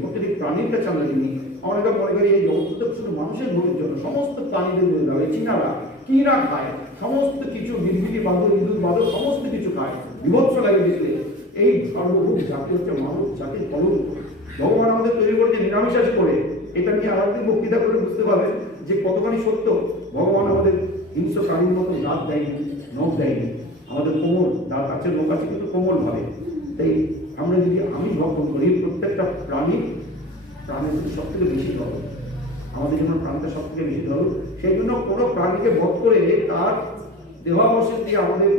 প্রত্যেকটি প্রাণীর কাছে আমরা ঋণী। আমরা মনে করি এই জগৎ শুধু মানুষের ভোগের জন্য, সমস্ত প্রাণীদের জন্য। এই চীনারা কি না খায়, সমস্ত কিছু বিড়বিড়ি বাদল, ইঁদুর বাদল সমস্ত কিছু খায়, বিভৎস লাগে দেখলে। এই সর্বভূত জাতি হচ্ছে মানব জাতির কলঙ্ক। ভগবান আমাদের তৈরি করেছে নিরামিষাস করে। এটা নিয়ে আরেকদিন বক্তৃতা করে বুঝতে পারবেন যে কতখানি সত্য। ভগবান আমাদের হিংস্র প্রাণীর মতো দাঁত দেয়নি, নখ দেয়নি। আমাদের কোমল দাঁত আছে, লোক আছে, কিন্তু কোমল ভাবে। তাই আমরা যদি আমি ভক্ষণ করি, প্রত্যেকটা প্রাণীর প্রতি সব থেকে বেশি ধরো, আমাদের জন্য প্রাণটা সব থেকে বেশি ধরো। সেই জন্য কোনো প্রাণীকে বধ করে তার দেহাবশেষ দিয়ে আমাদের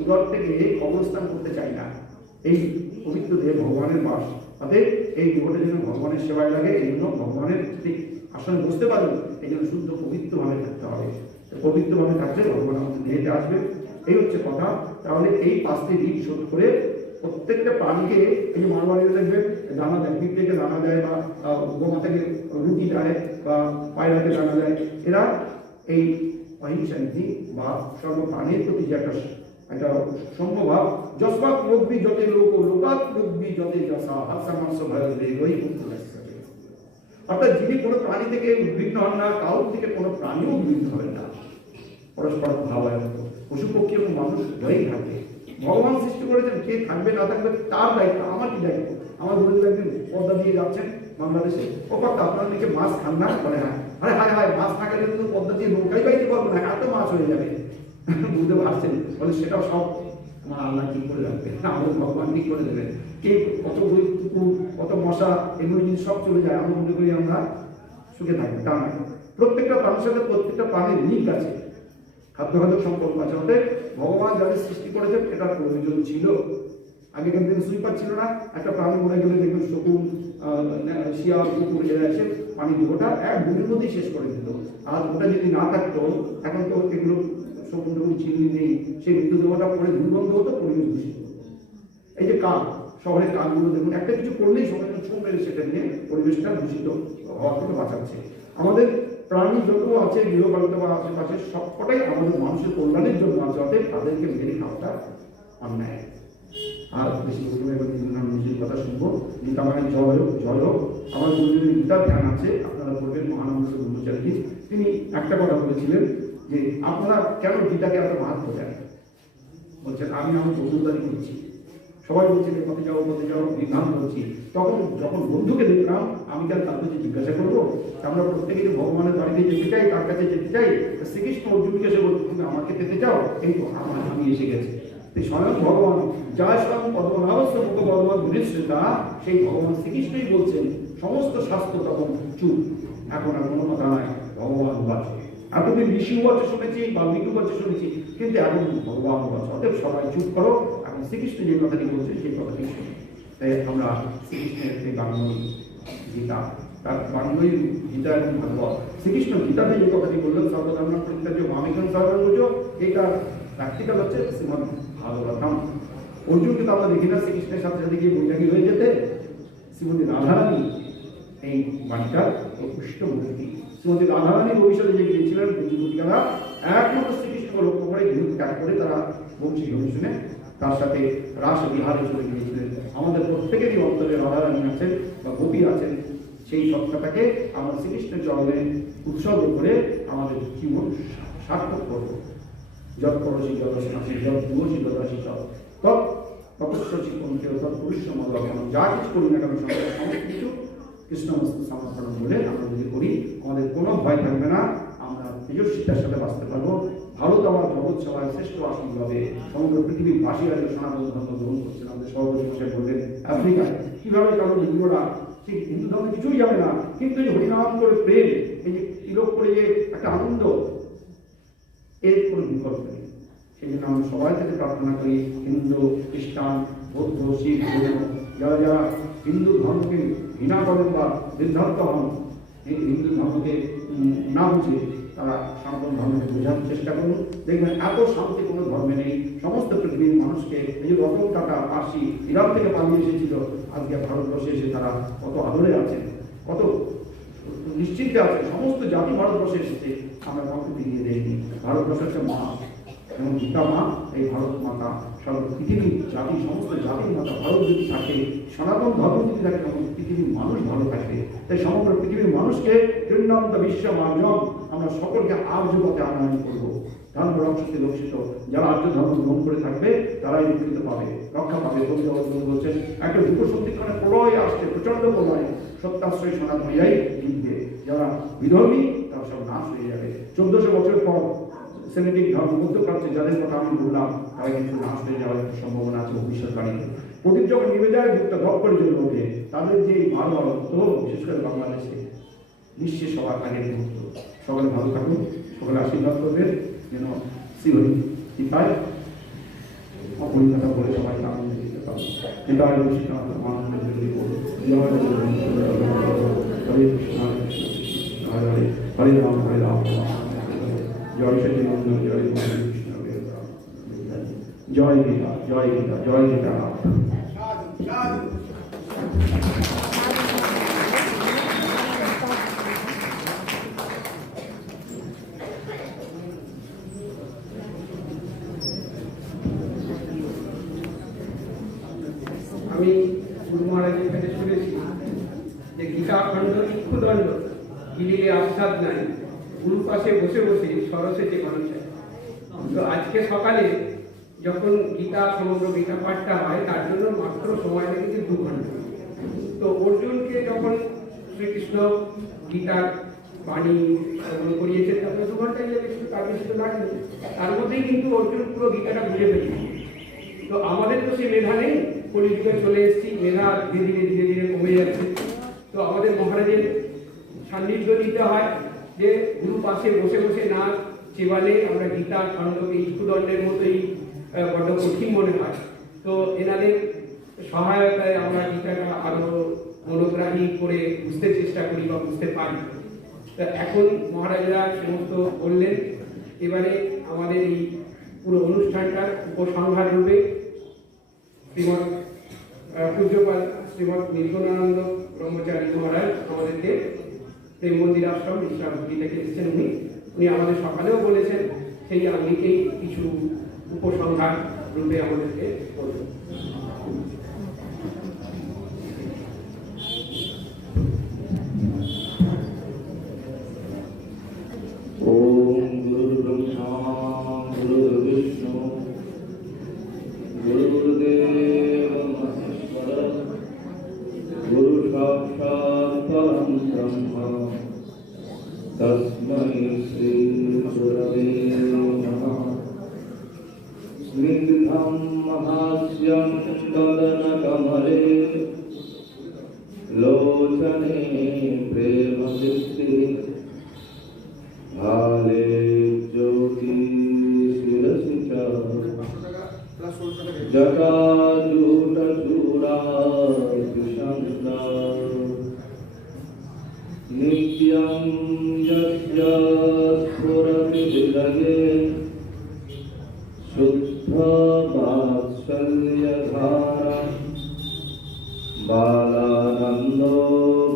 উদর থেকে অবস্থান করতে চাই না। এই পবিত্র দেহে ভগবানের বাস, তাদের এই দেহটা যেন ভগবানের সেবায় লাগে। এই জন্য ভগবানের ঠিক আসলে বুঝতে পারবেন, এই জন্য শুদ্ধ পবিত্রভাবে থাকতে হবে। পবিত্রভাবে থাকলে ভগবান আমাদের দেহেতে আসবে, এই হচ্ছে কথা। তাহলে এই 5টি ঋণ শোধ করে প্রত্যেকটা প্রাণীকে, এই যে মারবাড়িতে দেখবে দানা দেয়, পিঁপড়েকে দানা দেয়, বা গোমাতাকে রুটি দেয়, বা পায়রাকে দানা দেয়। এরা এই অহিংসা নীতি বা সর্বপ্রাণীর প্রতি যে একটা সম্ভব যশবাদ লোকবি যতে লোক লোকাত লোকবি যতে যশা হাসামাংস ভয় ওই অর্থাৎ যিনি কোনো প্রাণী থেকে উদ্বিগ্ন হন না, কারোর থেকে কোনো প্রাণীও উদ্বিগ্ন হবে না। পরস্পর ভাবায়ন্ত পশু পক্ষী এবং মানুষ হয়েই থাকে। ভগবান সৃষ্টি করেছেন, কে থাকবে না থাকবে তার দায়িত্ব, আমার কি দায়িত্ব? আমার গুরুদেব একদিন পর্দা দিয়ে যাচ্ছেন বাংলাদেশে, ও কথা আপনার দিকে মাছ খান না, বলে হ্যাঁ, আরে হায় হায় মাছ না খেলে তো পর্দা দিয়ে নৌকাই বাইতে পারবো না, এত মাছ হয়ে যাবে। গুরুদেব আসছেন, বলে সেটাও সব আমার আল্লাহ কি করে রাখবে না, আমাদের ভগবান কি করে দেবেন। কে কত কুকুর, কত মশা, এগুলো যদি সব চলে যায়, আমরা মনে করি আমরা সুখে থাকবে, তা নয়। প্রত্যেকটা প্রাণীর সাথে প্রত্যেকটা প্রাণীর লিঙ্ক আছে, খাদ্যখাদ্য সম্পর্ক আছে। অর্থাৎ ভগবান যাদের সৃষ্টি করেছেন এটা প্রয়োজন ছিল। আগেকার দিনে সুইপার ছিল না, একটা প্রাণী মরে গেলে দেখবেন শকুন, শিয়াল, কুকুর এরা এসে পানি দুটোটা এক দিনের মধ্যেই শেষ করে দিত। আর ওটা যদি না থাকতো, এখন তো এগুলো শকুন টকুন চিনি নেই, সেই মৃত্যু দেওয়াটা পরে দুর্গন্ধ হতো, পরিবেশ দূষিত হতো। এই যে কাক, শহরের কাকগুলো দেখুন একটা কিছু করলেই সবাই ছুঁ মেরে সেটা নিয়ে পরিবেশটা দূষিত হওয়া থেকে বাঁচাচ্ছে। আমাদের প্রাণী যত আছে গৃহপালিত বা আশেপাশে সবকটাই আমাদের মানুষের কল্যাণের জন্য আছে, অর্থাৎ তাদেরকে মেরে খাওয়াটা অন্যায়। আর বেশি নিজের কথা শুনবো। গীতা মানে জয় হোক, জয় হোক। আমার গুরুদেবের গীতার ধ্যান আছে, আপনারা বলবেন মহানন্দ ব্রহ্মচারী। তিনি একটা কথা বলেছিলেন যে আপনারা কেন গীতাকে এত মাহাত্ম্য দেন? বলছেন আমি বন্ধুদারি করছি, সবাই বলছে যে পথে যাও বিভ্রান্ত হচ্ছি। তখন যখন বন্ধুকে দেখলাম, আমি কেন তার কাছে জিজ্ঞাসা করবো? আমরা প্রত্যেকে যে ভগবানের বাড়িতে যেতে চাই, তার কাছে যেতে চাই। শ্রীকৃষ্ণ অর্জুনকে সে বলতো, তুমি আমাকে পেতে চাও, এই তো আমি এসে গেছি। স্বয়ং ভগবান যা স্বয়ং পদ্মনাভস্য মুখ ভগবান বিনিশ্চিতা, সেই ভগবান শ্রীকৃষ্ণই বলছেন। সমস্ত শাস্ত্র তখন চুপ, এখন আর কোনো কথা নাই, ভগবান উবাচ। এতদিন ঋষি উবাচ শুনেছি, বাল্মীকি উবাচ শুনেছি, কিন্তু এখন ভগবান উবাচ। অতএব সবাই চুপ করো, এখন শ্রীকৃষ্ণ যে কথাটি বলছে সেই কথাটি শুনি। তাই আমরা শ্রীকৃষ্ণের এই বাংলই গীতা, তার বাংলই গীতা এবং ভাগবত। শ্রীকৃষ্ণ গীতাতে যে কথাটি বললেন, সর্বধর্ম পরিত্যাজ্য মামেকং শরণং ব্রজ, এটা প্র্যাকটিক্যাল হচ্ছে শ্রীমদ্ ভাগবতম। অর্জুনকে তো আমরা দেখি না শ্রীকৃষ্ণের সাথে সাথে গিয়ে বৈরাগী হয়ে যেতে। শ্রীমতী রাধারানী এই বাণীটার পৃষ্ঠভূমি। শ্রীমতী রাধারানী ভবিষ্যতে যে গিয়েছিলেন বুদ্ধিবুদ্ধিকারা, একমাত্র শ্রীকৃষ্ণকে লক্ষ্য করে গৃহ ত্যাগ করে তারা বংশী শুনে তার সাথে রাস বিহারে চলে গিয়েছিলেন। আমাদের প্রত্যেকেরই অন্তরে রাধারানী আছেন বা গোপী আছেন। সেই সত্তাটাকে আমরা শ্রীকৃষ্ণের চরণে উৎসর্গ করে আমাদের জীবন সার্থক করব। যত পরশী যদশী যত দুবশী যদাশী তপস্বী পন্থেয় তৎপুরুষ মদন, যা কিছু করি না কেন সমস্ত কিছু কৃষ্ণমস্তু সমর্পণ বলে আমরা যদি করি, আমাদের কোনো ভয় থাকবে না, আমরা তেজস্বিতার সাথে বাঁচতে পারবো। ভারত আমার জগৎ সভায় শ্রেষ্ঠ আসন হবে। সমগ্র পৃথিবীর বাসীরা যে সনাতন ধর্ম গ্রহণ করছেন, আমাদের সভাপতি মশাই বললেন আফ্রিকায় কিভাবে কারণ হিন্দুরা ঠিক হিন্দু ধর্ম কিছুই যাবে না, কিন্তু এই হরিনাম করে প্রেম, এই যে তিলক করে যে একটা আনন্দ, এর কোনো বিকল্প নেই। সেই জন্য আমরা সবাই থেকে প্রার্থনা করি, হিন্দু খ্রিস্টান বৌদ্ধ শিখ যারা যারা হিন্দু ধর্মকে ঘৃণা করেন বা বিভ্রান্ত হন, এই হিন্দু ধর্মকে না বুঝে তারা সনাতন ধর্মকে বোঝানোর চেষ্টা করুন। দেখবেন এত শান্তি কোনো ধর্মে নেই। সমস্ত পৃথিবীর মানুষকে এই যে রতন টাটা পার্সি ইরান থেকে পালিয়ে এসেছিল, আজকে ভারতবর্ষে এসে তারা কত আদরে আছেন, কত নিশ্চিন্তে আছে। সমস্ত জাতি ভারতবর্ষে এসেছে, আমরা কাউকে ফিরিয়ে দেয়নি। ভারতবর্ষ হচ্ছে মা এবং গীতা মা, এই ভারত মাতা সর্ব পৃথিবীর জাতি, সমস্ত জাতির মাতা। ভারত যদি থাকে, সনাতন ধর্ম যদি থাকে, তখন পৃথিবীর মানুষ ভালো থাকবে। তাই সমগ্র পৃথিবীর মানুষকে তৃণান্ত বিশ্ব মার্জন, আমরা সকলকে আর্য পথে আনয়ন করবো। ধর্ম রক্ষিত রক্ষিত, যারা আর্য ধর্ম গ্রহণ করে থাকবে তারাই রক্ষিত পাবে, রক্ষা পাবে। কবি জগৎবন্ধু বলছেন, একটা দুটো সন্ধিক্ষণে প্রলয় আসছে, প্রচন্ড প্রলয়, সত্যাশ্রয়ী সনাতনীরাই জিতবে। যারা বিধর্মী তারা সব নাশ হয়ে যাবে। 1400 বছর পর সেমিটিক ধর্ম মধ্যপ্রাচ্যে যাদের কথা আমি বললাম, তারা কিন্তু নাশ হয়ে যাওয়ার একটা সম্ভাবনা আছে ভবিষ্যৎকালীন। প্রদীপ যখন নিভে যায়, বুকটা ধপ করে জ্বলে ওঠে। তাদের যে ভালো অর্থ, বিশেষ করে বাংলাদেশে বিশ্বে সবার আগের মুহূর্ত। সকলে ভালো থাকুন, সকলে আশীর্বাদ করবেন যেন শ্রীহরি কৃপায় অপরিণতা করে সবাইকে আনন্দ দিতে পারবে। কিন্তু আর শিক্ষা মানুষের যদি হরে কৃষ্ণ হরে রাম হরে রাম, জয় শ্রী নন্দন, জয় কৃষ্ণ, জয় গীতা, জয় গীতা, জয় গীতা। আমি গুরু মহারাজের কাছে শুনেছি যে গীতা খণ্ড ইক্ষুদণ্ড গিলিলে আস্বাদ নাই, গুরু পাশে বসে বসে সরস্বতী মানুষ। তো আজকে সকালে যখন গীতা সমগ্র গীতা পাঠটা হয়, তার জন্য মাত্র সময় লেগেছে 2 ঘন্টা। তো অর্জুনকে যখন শ্রীকৃষ্ণ গীতার বাণী শ্রবণ করিয়েছেন, তারপরে 2 ঘন্টায় লেগেছিল, তার বেশি তো লাগবে। তার মধ্যেই কিন্তু অর্জুন পুরো গীতাটা বুঝে ফেলেছে। তো আমাদের তো সে মেধা নেই, পরিযুগে চলে এসেছি, মেধা ধীরে ধীরে ধীরে কমে যাচ্ছে। তো আমাদের মহারাজের সান্নিধ্য নিতে হয়, যে গুরু পাশে বসে বসে না চেবালে আমরা গীতা খণ্ডকে ইক্ষুদণ্ডের মতোই বড্ড কঠিন মনে হয়। তো এনাদের সহায়তায় আমরা গীতাটা আরো মনোগ্রাহী করে বুঝতে চেষ্টা করি বা বুঝতে পারি। তো এখন মহারাজরা সমস্ত বললেন, এবারে আমাদের এই পুরো অনুষ্ঠানটার উপসংহার রূপে শ্রীমৎ পূজ্যপাল শ্রীমৎ নির্গুণানন্দ ব্রহ্মচারী মহারাজ আমাদেরকে প্রেম মন্দির আশ্রম বিশ্রামপুরী থেকে এসেছেন। উনি আমাদের সকালেও বলেছেন, সেই আঙ্গিকেই কিছু উপসংহার রূপে আমাদেরকে বলবেন। ওম গুরু ব্রহ্মা গুরু বিষ্ণু গুরুদেব वदन कमले लोचने प्रेम दृष्टि भाले ज्योति शिरसि च जटाजूट चूड़ा विषंगा नित्यं यस्य स्फुरति हृदये शुद्ध वात्सल्यधारा बालानन्दो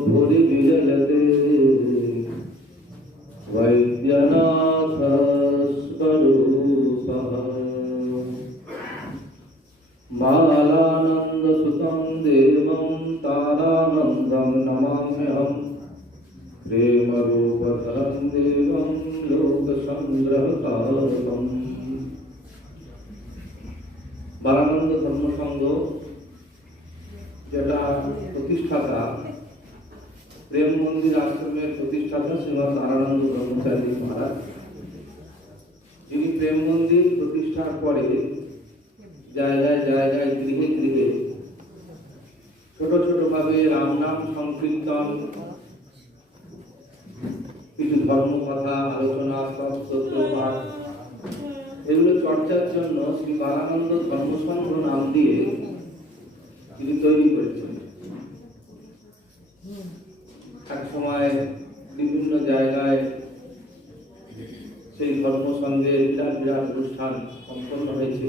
भुरि विजयते वैद्यनाथ स्वरूपः बालानन्दसुतं देवं तारानन्दं नमाम्यहम् प्रेमरूपधरं देवं लोकसंग्रहकारकम् বারানন্দ ধর্মসংঘ যেটা প্রতিষ্ঠাতা প্রেম মন্দির আশ্রমের প্রতিষ্ঠাতা শ্রীমৎ তারানন্দ ব্রহ্মচারী মহারাজ, যিনি প্রেম মন্দির প্রতিষ্ঠার পরে জায়গায় জায়গায় গৃহে গৃহে ছোট ছোট ভাবে রাম নাম সংকীর্তন, কিছু ধর্মকথা আলোচনা, স্তোত্র পাঠ এগুলো চর্চার জন্য শ্রী বারানন্দ ধর্মসংঘ নাম দিয়ে তিনি তৈরি করেছেন। এক সময় বিভিন্ন জায়গায় সেই ধর্মসংঘের বিরাট বিরাট অনুষ্ঠান সম্পন্ন হয়েছে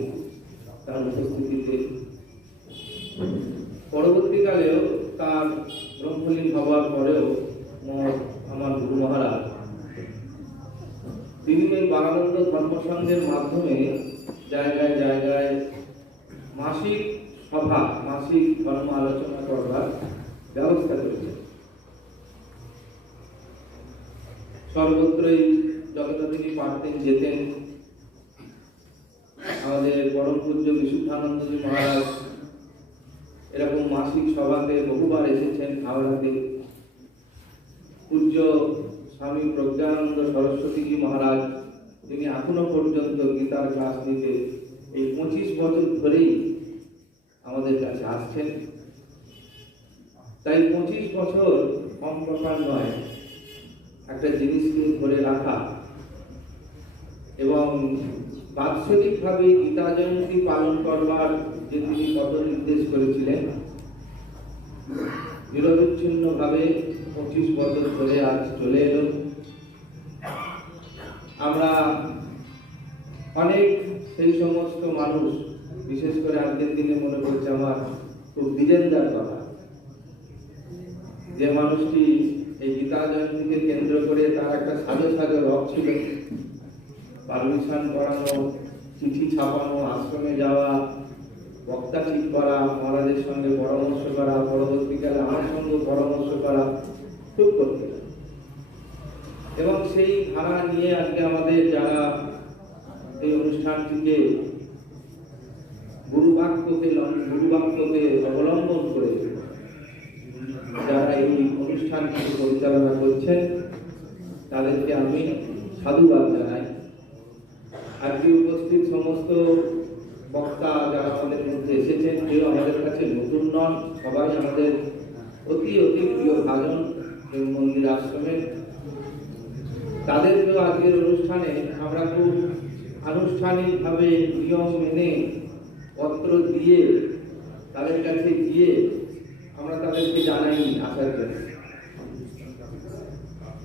তার উপস্থিতিতে। পরবর্তীকালেও তার ব্রহ্মলীন হওয়ার পরেও আমার গুরু মহারাজ তিনি এই বারানন্দ ধর্মসংঘের মাধ্যমে জায়গায় জায়গায় মাসিক সভা, মাসিক ধর্ম আলোচনা করবার ব্যবস্থা করেছেন। সর্বত্রই যতটা তিনি পারতেন যেতেন। আমাদের পরম পূজ্য বিশুদ্ধানন্দজি মহারাজ এরকম মাসিক সভাতে বহুবার এসেছেন হাওড়াতে। পূজ্য স্বামী প্রজ্ঞানন্দ সরস্বতীজি মহারাজ তিনি এখনো পর্যন্ত গীতার ক্লাস নিতে এই 25 বছর ধরেই আমাদের কাছে আসছেন। তাই 25 বছর কম ব্যাপার নয় একটা জিনিসকে ধরে রাখা এবং বাৎসরিকভাবে গীতা জয়ন্তী পালন করবার যে তিনি পথ নির্দেশ করেছিলেন, নিরবিচ্ছিন্নভাবে 25 বছর ধরে আজ চলে এলো। আমরা অনেক সেই সমস্ত মানুষ, বিশেষ করে আজকের দিনে মনে পড়ছে আমার খুব দ্বিজেন্দ্রার কথা, যে মানুষটি এই গীতা জয়ন্তীকে কেন্দ্র করে তার একটা সাজো সাজো রব ছিল। পারমিশন করানো, চিঠি ছাপানো, আশ্রমে যাওয়া, বক্তা ঠিক করা, মহারাজের সঙ্গে পরামর্শ করা, পরবর্তীকালে আমার সঙ্গে পরামর্শ করা খুব করতেন। এবং সেই ধারা নিয়ে আজকে আমাদের যারা এই অনুষ্ঠানটিকে গুরুবাক্যকে অবলম্বন করে যারা এই অনুষ্ঠানটিকে পরিচালনা করছেন তাদেরকে আমি সাধুবাদ জানাই। আজকে উপস্থিত সমস্ত বক্তা যারা আমাদের মধ্যে এসেছেন, কেউ আমাদের কাছে নতুন নন, সবাই আমাদের অতি অতি প্রিয় ভাজন প্রেম মন্দির আশ্রমের। তাদেরকেও আজকের অনুষ্ঠানে আমরা খুব আনুষ্ঠানিকভাবে নিয়ম মেনে পত্র দিয়ে তাদের কাছে গিয়ে আমরা তাদেরকে জানাই আসার জন্য।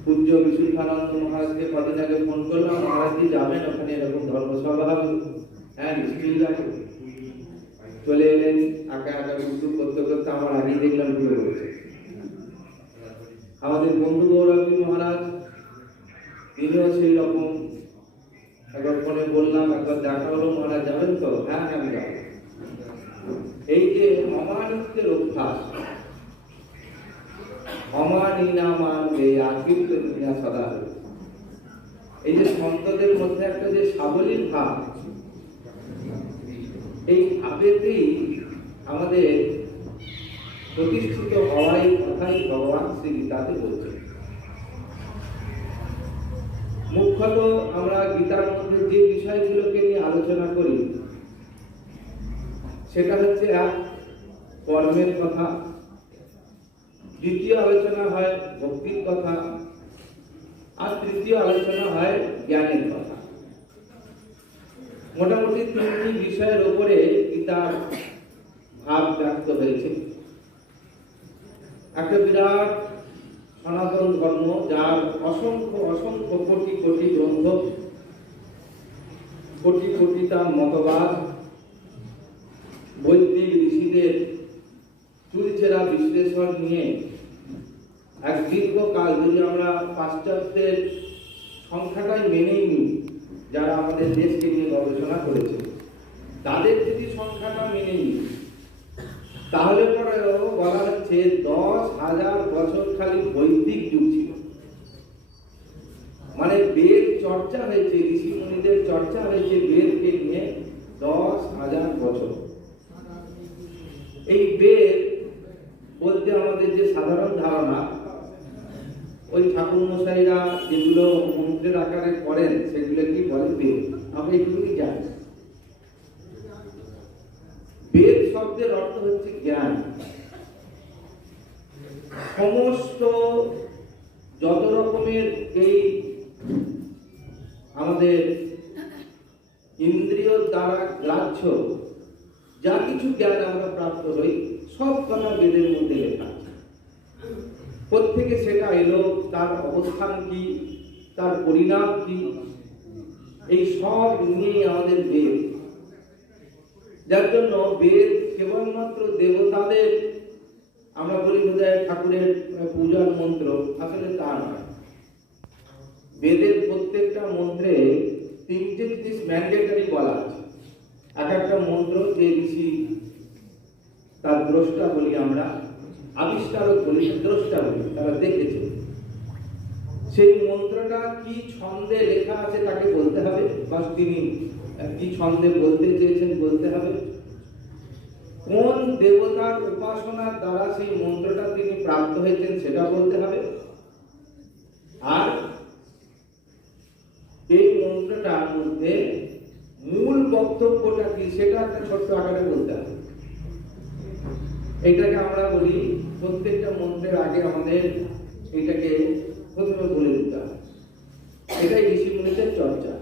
পূজ্য বিশুদ্ধানন্দ মহারাজকে কদিন আগে ফোন করলাম, মহারাজজি যাবেন ওখানে, এরকম ধর্মসভা হবে। হ্যাঁ, নিশ্চয়ই যাবো। চলে এলেন, আঁকা আঁকা গুরু করতে করতে আমার আগেই দেখলাম ঢুকে পড়েছে। আমাদের বন্ধু গৌরবী মহারাজ তিনিও সেই রকম। একবার ফোনে বললাম, একবার দেখা হলো, মহারাজ যাবেন তো? হ্যাঁ আমি যাবো। এই যে অমানিত্যের অভ্যাস, অমানিনা মানবে আকীর্ত দুনিয়া সদা, এই যে সন্তদের মধ্যে একটা যে সাবলীল ভাব, এই ভাবেতেই আমাদের প্রতিষ্ঠিত হওয়াই কথাই ভগবান শ্রী গীতাতে বলছেন। মুখ্যত আমরা গীতার মধ্যে যে বিষয়গুলোকে নিয়ে আলোচনা করি সেটা হচ্ছে এক কর্মের কথা, দ্বিতীয় আলোচনা হয় ভক্তির কথা, আর তৃতীয় আলোচনা হয় জ্ঞানের কথা। মোটামুটি তিনটি বিষয়ের উপরে গীতার ভাব ব্যক্ত হয়েছে। একটা বিরাট সনাতন ধর্ম, যার অসংখ্য অসংখ্য কোটি কোটি গ্রন্থ, কোটি কোটি তার মতবাদ, বৈদিক ঋষিদের চুলচেরা বিশ্লেষণ নিয়ে এক দীর্ঘকাল, যদি আমরা পাশ্চাত্যের সংখ্যাটাই মেনেই নিই, যারা আমাদের দেশকে নিয়ে গবেষণা করেছে, তাদের যদি সংখ্যাটা মেনে নিই, তাহলে পরেও বলা হচ্ছে 10,000 বছর খালি বৈদিক যুগ ছিল। মানে বেদ চর্চা হয়েছে, ঋষি মুনিদের চর্চা হয়েছে বেদকে নিয়ে 10,000 বছর। এই বেদ বলতে আমাদের যে সাধারণ ধারণা, ওই ঠাকুর মশাইরা যেগুলো মন্ত্রের আকারে করেন সেগুলো কি বলে বেদ, আমরা এগুলোই জানি। বেদ শব্দের অর্থ হচ্ছে জ্ঞান। সমস্ত যত রকমের এই আমাদের ইন্দ্রিয় দ্বারা গ্রাহ্য যা কিছু জ্ঞান আমরা প্রাপ্ত হই, সব কথা বেদের মধ্যে লেখা আছে। প্রত্যেকে সেটা এলো, তার অবস্থান কি, তার পরিণাম কি, এই সব নিয়েই আমাদের বেদ। যার জন্য বেদ কেবলমাত্র দেবতাদের, আমরা বলি বোধহয় ঠাকুরের পূজার মন্ত্র, আসলে তা নয়। বেদের প্রত্যেকটা মন্ত্রে তিনটে জিনিস ম্যান্ডেটরি বলা আছে। এক একটা মন্ত্র যে ঋষি তার দ্রষ্টা বলি, আমরা আবিষ্কারক বলি, দ্রষ্টা বলি, তারা দেখেছে, সেই মন্ত্রটা কি ছন্দে লেখা আছে তাকে বলতে হবে, বা তিনি কি ছন্দে বলতে চেয়েছেন বলতে হবে, কোন দেবতার উপাসনার দ্বারা সেই মন্ত্রটা তিনি প্রাপ্ত হয়েছেন সেটা বলতে হবে, আর এই মন্ত্রটার মধ্যে মূল বক্তব্যটা কি সেটা একটা ছোট্ট আকারে বলতে হবে। এইটাকে আমরা বলি প্রত্যেকটা মন্ত্রের আগে আমাদের এইটাকে প্রথমে বলে দিতে হবে। এটাই ঋষি মুনিদের চর্চা।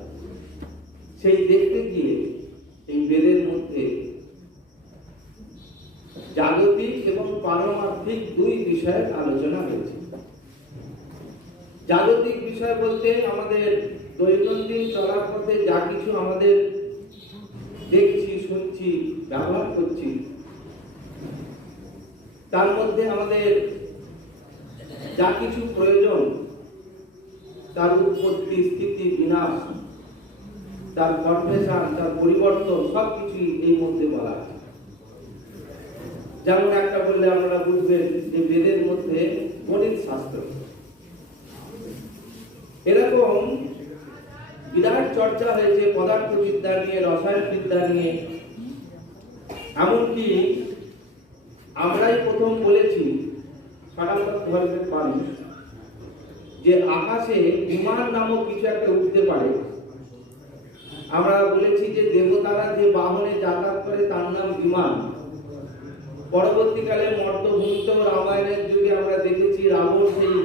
সেই দেখতে গিয়ে এই বেদের মধ্যে জাগতিক এবং পারমার্থিক দুই বিষয়ের আলোচনা হয়েছে। জাগতিক বিষয় বলতে আমাদের দৈনন্দিন চলার পথে যা কিছু আমাদের দেখছি, শুনছি, ব্যবহার করছি, তার মধ্যে আমাদের যা কিছু প্রয়োজন, তার উৎপত্তি, স্থিতি, বিনাশ, তার ফরমেশন, তার পরিবর্তন, সবকিছুই এই মধ্যে বলা আছে। যেমন একটা বললে আপনারা বুঝবেন যে বেদের মধ্যে গণিত শাস্ত্র, এরকম বিরাট চর্চা হয়েছে পদার্থবিদ্যা নিয়ে, রসায়ন বিদ্যা নিয়ে। এমনকি আমরাই প্রথম বলেছি সনাতন ধর্মের মানুষ যে আকাশে বিমান নামক কিছু একটা উঠতে পারে। আমরা বলেছি যে দেবতারা যে বাহনে যাতায়াত করে তার নাম বিমান। পরবর্তীকালে মর্তভূমিত রামায়ণের যুগে আমরা দেখেছি রাবণ সেই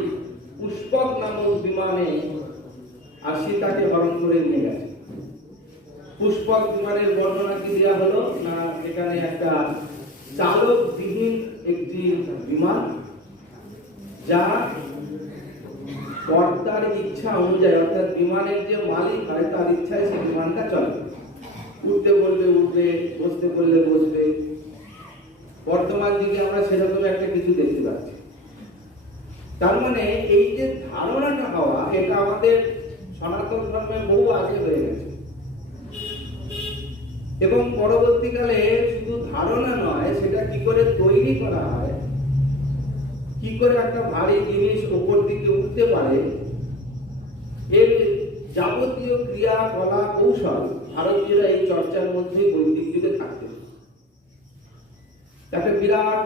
পুষ্পক নামক বিমানে আর সীতাকে হরণ করে নিয়ে গেছে। পুষ্পক বিমানের বর্ণনা কি দেওয়া হলো না, এখানে একটা চালকবিহীন একটি বিমান, যা কর্তার ইচ্ছা অনুযায়ী, অর্থাৎ বিমানের যে মালিক হয় তার ইচ্ছায় সেই বিমানটা চলে। উঠতে বললে উঠবে, বসতে বললে বসবে। বর্তমান যুগে আমরা সেরকম একটা কিছু দেখতে পাচ্ছি। তার মানে এই যে ধারণাটা হওয়া, এটা আমাদের সনাতন ধর্মে বহু আগে হয়ে গেছে। এবং পরবর্তীকালে শুধু ধারণা নয়, সেটা কি করে তৈরি করা হয়, কি করে একটা ভারী জিনিস উপর দিকে উঠতে পারে, এর যাবতীয় ক্রিয়া কলা কৌশল ভারতীয়রা এই চর্চার মধ্যে বৈদিক যুগে থাকতেন। একটা বিরাট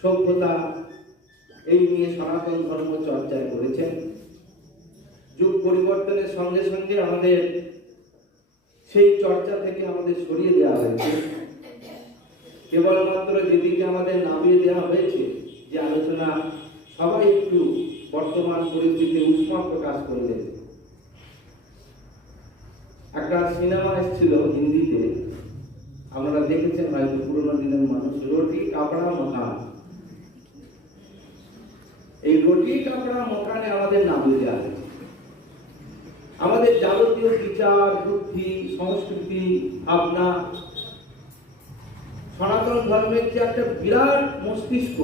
সভ্যতা এই নিয়ে সনাতন ধর্ম চর্চায় করেছেন। যুগ পরিবর্তনের সঙ্গে সঙ্গে আমাদের সেই চর্চা থেকে আমাদের সরিয়ে দেওয়া হয়েছে। কেবলমাত্র যেদিকে আমাদের নামিয়ে দেওয়া হয়েছে যে আলোচনা, সবাই একটু বর্তমান পরিস্থিতির উষ্মা প্রকাশ করলেন। একটা সিনেমা এসেছিল হিন্দিতে, আপনারা দেখেছেন হয়তো, পুরোনো দিনের মানুষ, রুটি কাপড়া মকান। এই রুটি কাপড়া মকানে আমাদের নামিয়ে দেওয়া হয়েছে। আমাদের যাবতীয় বিচার, বুদ্ধি, সংস্কৃতি, ভাবনা, সনাতন ধর্মের যে একটা বিরাট মস্তিষ্ক,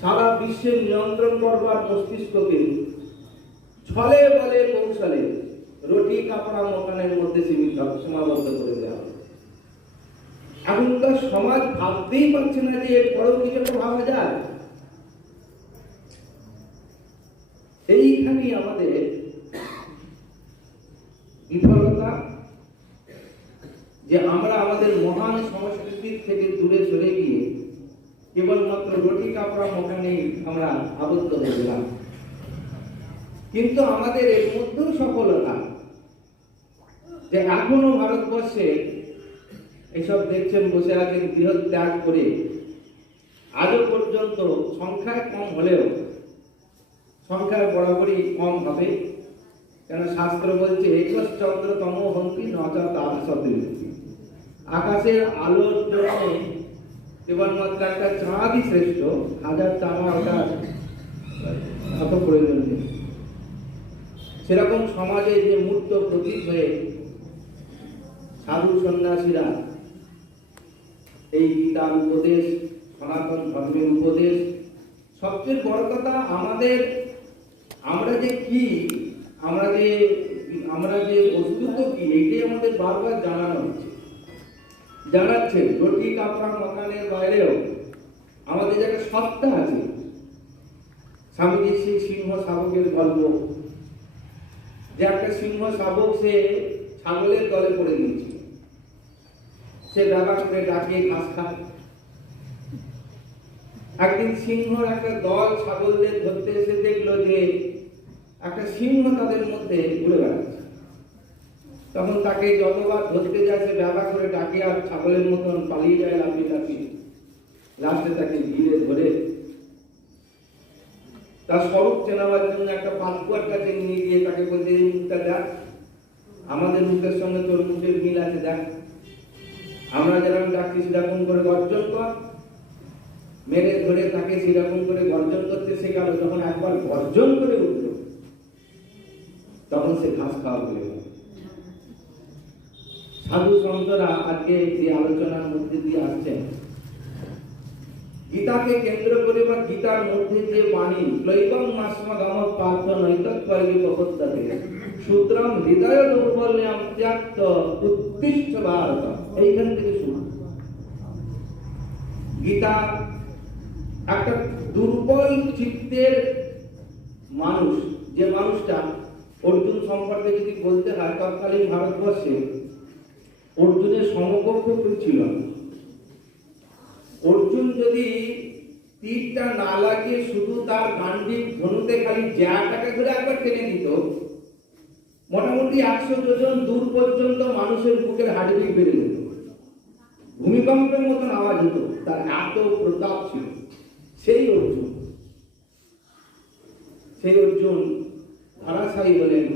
সারা বিশ্বের নিয়ন্ত্রণ করবার মস্তিষ্ককে ছলে বলে কৌশলে রুটি কাপড়া মকানের মধ্যে সীমাবদ্ধ করে দেওয়া হবে। এখনকার সমাজ ভাবতেই পারছে না যে এর পরেও কিছু একটা ভাবা যায়। এইখানেই আমাদের বিফলতা, যে আমরা আমাদের মহান সংস্কৃতির থেকে দূরে সরে গিয়ে কেবলমাত্র রুটি কাপড়া মকানে আমরা আবদ্ধ হয়ে গেলাম। কিন্তু আমাদের এর মধ্যেও সফলতা, যে এখনো ভারতবর্ষে এইসব দেখছেন বসে আছেন গৃহ ত্যাগ করে, আজও পর্যন্ত সংখ্যায় কম হলেও সংখ্যায় বরাবরই কম হবে। কেন শাস্ত্র বলছে একশ্চন্দ্রতম হন্তি নচা তার সত্যি, আকাশের আলোর জন্য কেবলমাত্র একটা চাঁদই শ্রেষ্ঠ, হাজার তারা ওটার অত প্রয়োজন নেই। সেরকম সমাজে যে মূর্ত প্রতীক হয়ে সাধু সন্ন্যাসীরা এই গীতার উপদেশ, সনাতন ধর্মের উপদেশ, সবচেয়ে বড় কথা আমাদের, আমরা যে কি, আমরা যে বস্তুত কি, এটাই আমাদের বারবার জানানো হচ্ছে, জানাচ্ছে। রুটি কাপড়া মকানের বাইরেও আমাদের যে একটা সত্তা আছে। স্বামীজি সেই সিংহ শাবকের গল্প, যে একটা সিংহ শাবক সে ছাগলের দলে পড়ে গিয়েছিল, সে ব্যবহার করে ডাকিয়ে ঘাস খায়। একদিন সিংহর একটা দল ছাগলদের ধরতে এসে দেখলো যে একটা সিংহ তাদের মধ্যে ঘুরে বেড়াচ্ছে। তখন তাকে যতবার ধরতে যায় সে ব্যবহার করে ডাকে আর ছাগলের মতন পালিয়ে যায় লাফিয়ে লাফিয়ে। লাস্টে তাকে ঘিরে ধরে তার স্বরূপ চেনাবার জন্য একটা পাতকুয়ার কাছে নিয়ে গিয়ে তাকে বলছে, এই মুখটা দেখ, আমাদের মুখের সঙ্গে তোর মুখের মিল আছে, দেখ, আমরা যেরকম ডাকছি সেরকম করে গর্জন কর। মেরে ধরে তাকে সেরকম করে গর্জন করতে শেখালো। যখন একবার গর্জন করে উঠল, তখন সে ঘাস খাওয়া বলে গেল। সাধু সন্তরা আজকে যে আলোচনার মধ্যে দিয়ে আসছেন, গীতাকে কেন্দ্র করে বা গীতার মধ্যে যে বাণী, ক্লৈবং মাসমগম পার্থ নৈতৎপর্গে প্রবর্ততে সূত্রম হৃদয় দৌর্বল্যম ত্যাক্ত উত্তিষ্ঠ ভারত, এইখান থেকে শুরু। গীতা একটা দুর্বল চিত্তের মানুষ, যে মানুষটা, অর্জুন সম্পর্কে যদি বলতে হয়, তৎকালীন ভারতবর্ষে অর্জুনের সমকক্ষ কেউ ছিল না। অর্জুন যদি তীরটা না লাগিয়ে শুধু তার গান্ডীব ধনুতে খালি জ্যাটাকে ধরে একবার টেনে দিত, মোটামুটি 100 যোজন দূর পর্যন্ত মানুষের বুকের হাড়িবিট বেড়ে যেত, ভূমিকম্পের মতন আওয়াজ হতো, তার এত প্রতাপ ছিল। সেই অর্জুন ধারাশায়ী হলেন।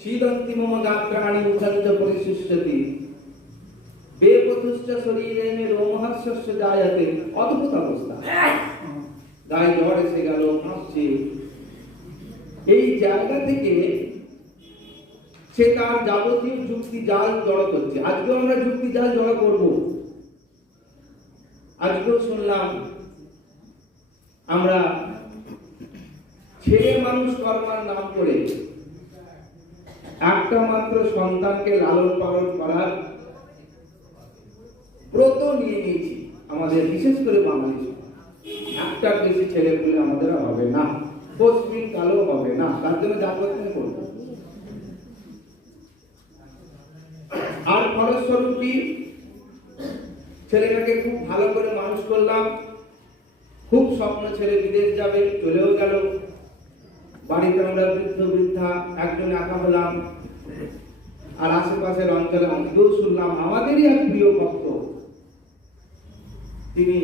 শীদন্তি মম গাত্রাণি মুখঞ্চ পরিশিষ্টতি বেপথুশ্চ শরীরে রোমহর্ষস্য জায়তে, অদ্ভুত অবস্থা, গায়ে জ্বর এসে গেল, কাঁপছে। এই জায়গা থেকে সে তার যাবতীয় যুক্তি জাল জড়ো করছে। আজকেও আমরা যুক্তি জাল জড়ো করব। আজকেও শুনলাম আমরা ছেলে মানুষ করবার নাম করে একটা মাত্র সন্তানকে লালন পালন করার ব্রত নিয়ে নিয়েছি আমাদের, বিশেষ করে বাঙালি সমাজ। একটা বেশি ছেলে পেলে আমাদের হবে না, পশ্চিম কালো হবে না, তার জন্য জাগ্রত করবো। আর ফলস্বরূপ ছেলেটাকে খুব ভালো করে মানুষ করলাম, খুব স্বপ্ন ছেলে বিদেশ যাবে, চলেও গেল। বাড়িতে আমরা বৃদ্ধ বৃদ্ধা একজন একা হলাম, আর আশেপাশের অঞ্চলে অনেকেও শুনলাম আমাদেরই এক প্রিয় ভক্ত তিনি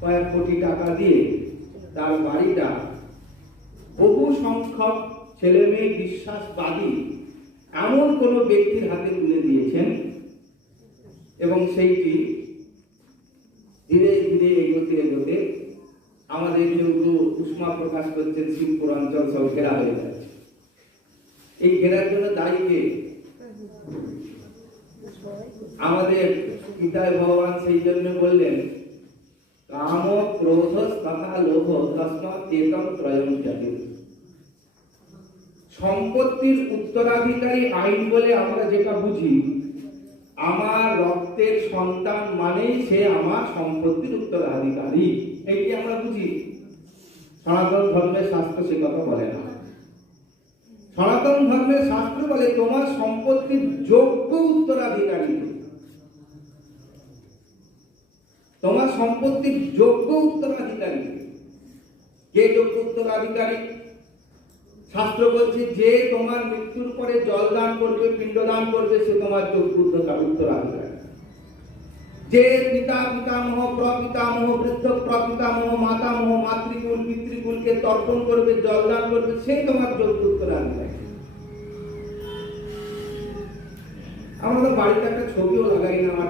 কয়েক কোটি টাকা দিয়ে তার বাড়িটা বহু সংখ্যক ছেলে মেয়ে বিশ্বাসবাদী এমন কোন ব্যক্তির হাতে তুলে দিয়েছেন এবং সেইটি ধীরে ধীরে এগোতে এগোতে আমাদের যেহেতু উষ্মা প্রকাশ করছে শিবপুর অঞ্চল সব ঘেরা হয়ে যাচ্ছে। এই ঘেরার জন্য দায়ী কে? আমাদের পিতায় ভগবান সেই জন্য বললেন কাম ক্রোধ তথা লোভ তস্মাৎ এতম ত্রয়ং জাতি। সম্পত্তির উত্তরাধিকারী আইন বলে আমরা যেটা বুঝি, আমার রক্তের সন্তান মানেই সে আমার সম্পত্তির উত্তরাধিকারী, এইটি আমরা বুঝি। সনাতন ধর্মের শাস্ত্র সে কথা বলে না। সনাতন ধর্মের শাস্ত্র বলে তোমার সম্পত্তির যোগ্য উত্তরাধিকারী, তোমার সম্পত্তির যোগ্য উত্তরাধিকারী। কে যোগ্য উত্তরাধিকারী? শাস্ত্র বলছে যে তোমার মৃত্যুর পরে জল দান করবে, পিণ্ডদান করবে, সে তোমার যোগ্য উত্তরাধিকারী। যে পিতা পিতামহ প্রপিতামহ বৃদ্ধ প্রপিতামহ মাতামহ মাতৃকুল পিতৃকুলকে তর্পণ করবে, জল দান করবে, সেই তোমার যোগ্য উত্তরাধিকারী। আমরা তো বাড়িতে একটা ছবিও লাগাই না, আমার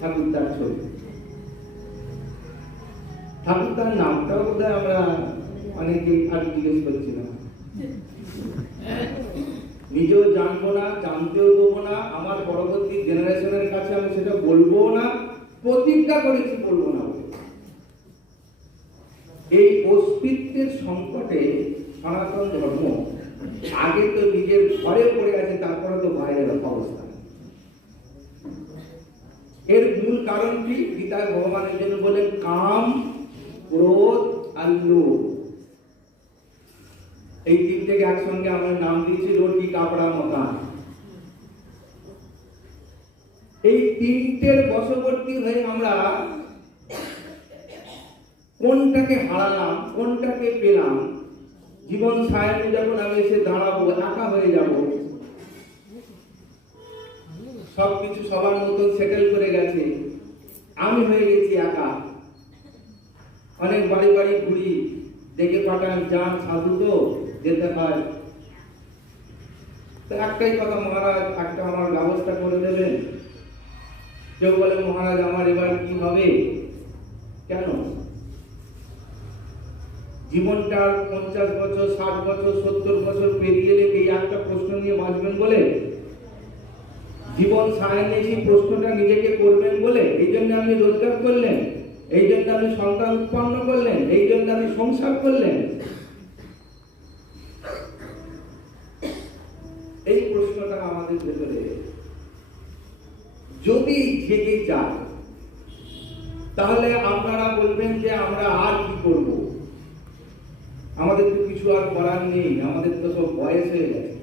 ঠাকুরদার ছবি। ঠাকুরদার নামটাও বোধহয় আমরা অনেকে আর জিজ্ঞেস করছি না, নিজেও জানবো না, জানতেও দেবো না, আমার পরবর্তী জেনারেশনের কাছে আমি সেটা বলবো না, প্রতিজ্ঞা করেছি বলবো না। এই অস্তিত্বের সংকটে সনাতন ধর্ম আগে তো নিজের ঘরে পড়ে আছে, তারপরে তো বাইরের অবস্থা। এর মূল কারণ কি? গীতায় ভগবানের জন্য বলেন কাম ক্রোধ আর লোভ। এই তিনটেকে একসঙ্গে আমরা নাম দিয়েছি রুটি কাপড়া মকান। এই তিনটের বশবর্তী হয়ে আমরা কোনটাকে হারালাম, কোনটাকে পেলাম। জীবন সায়নে যখন আমি এসে দাঁড়াবো, একা হয়ে যাব, সবকিছু সবার মতন সেটেল করে গেছে, আমি হয়ে গেছি একা। অনেক বাড়ি বাড়ি ঘুরি, দেখে পাঠান যান সাধু তো যেতে হয়। তো একটাই কথা, মহারাজ একটা আমার ব্যবস্থা করে দেবেন। কেউ বলে মহারাজ আমার এবার কি হবে? কেন? জীবনটা 50 বছর 60 বছর 70 বছর পেরিয়ে এলে এই একটা প্রশ্ন নিয়ে বাঁচবেন বলে? জীবন সায়নে সেই প্রশ্নটা নিজেকে করবেন বলে? এই জন্য আপনি রোজগার করলেন, এই জন্য আপনি সন্তান উৎপন্ন করলেন, এই জন্য আপনি সংসার করলেন। এই প্রশ্নটা আমাদের ভেতরে যদি জেগে যায়, তাহলে আপনারা বলবেন যে আমরা আর কি করব, আমাদের তো কিছু আর করার নেই, আমাদের তো সব বয়স হয়ে গেছে।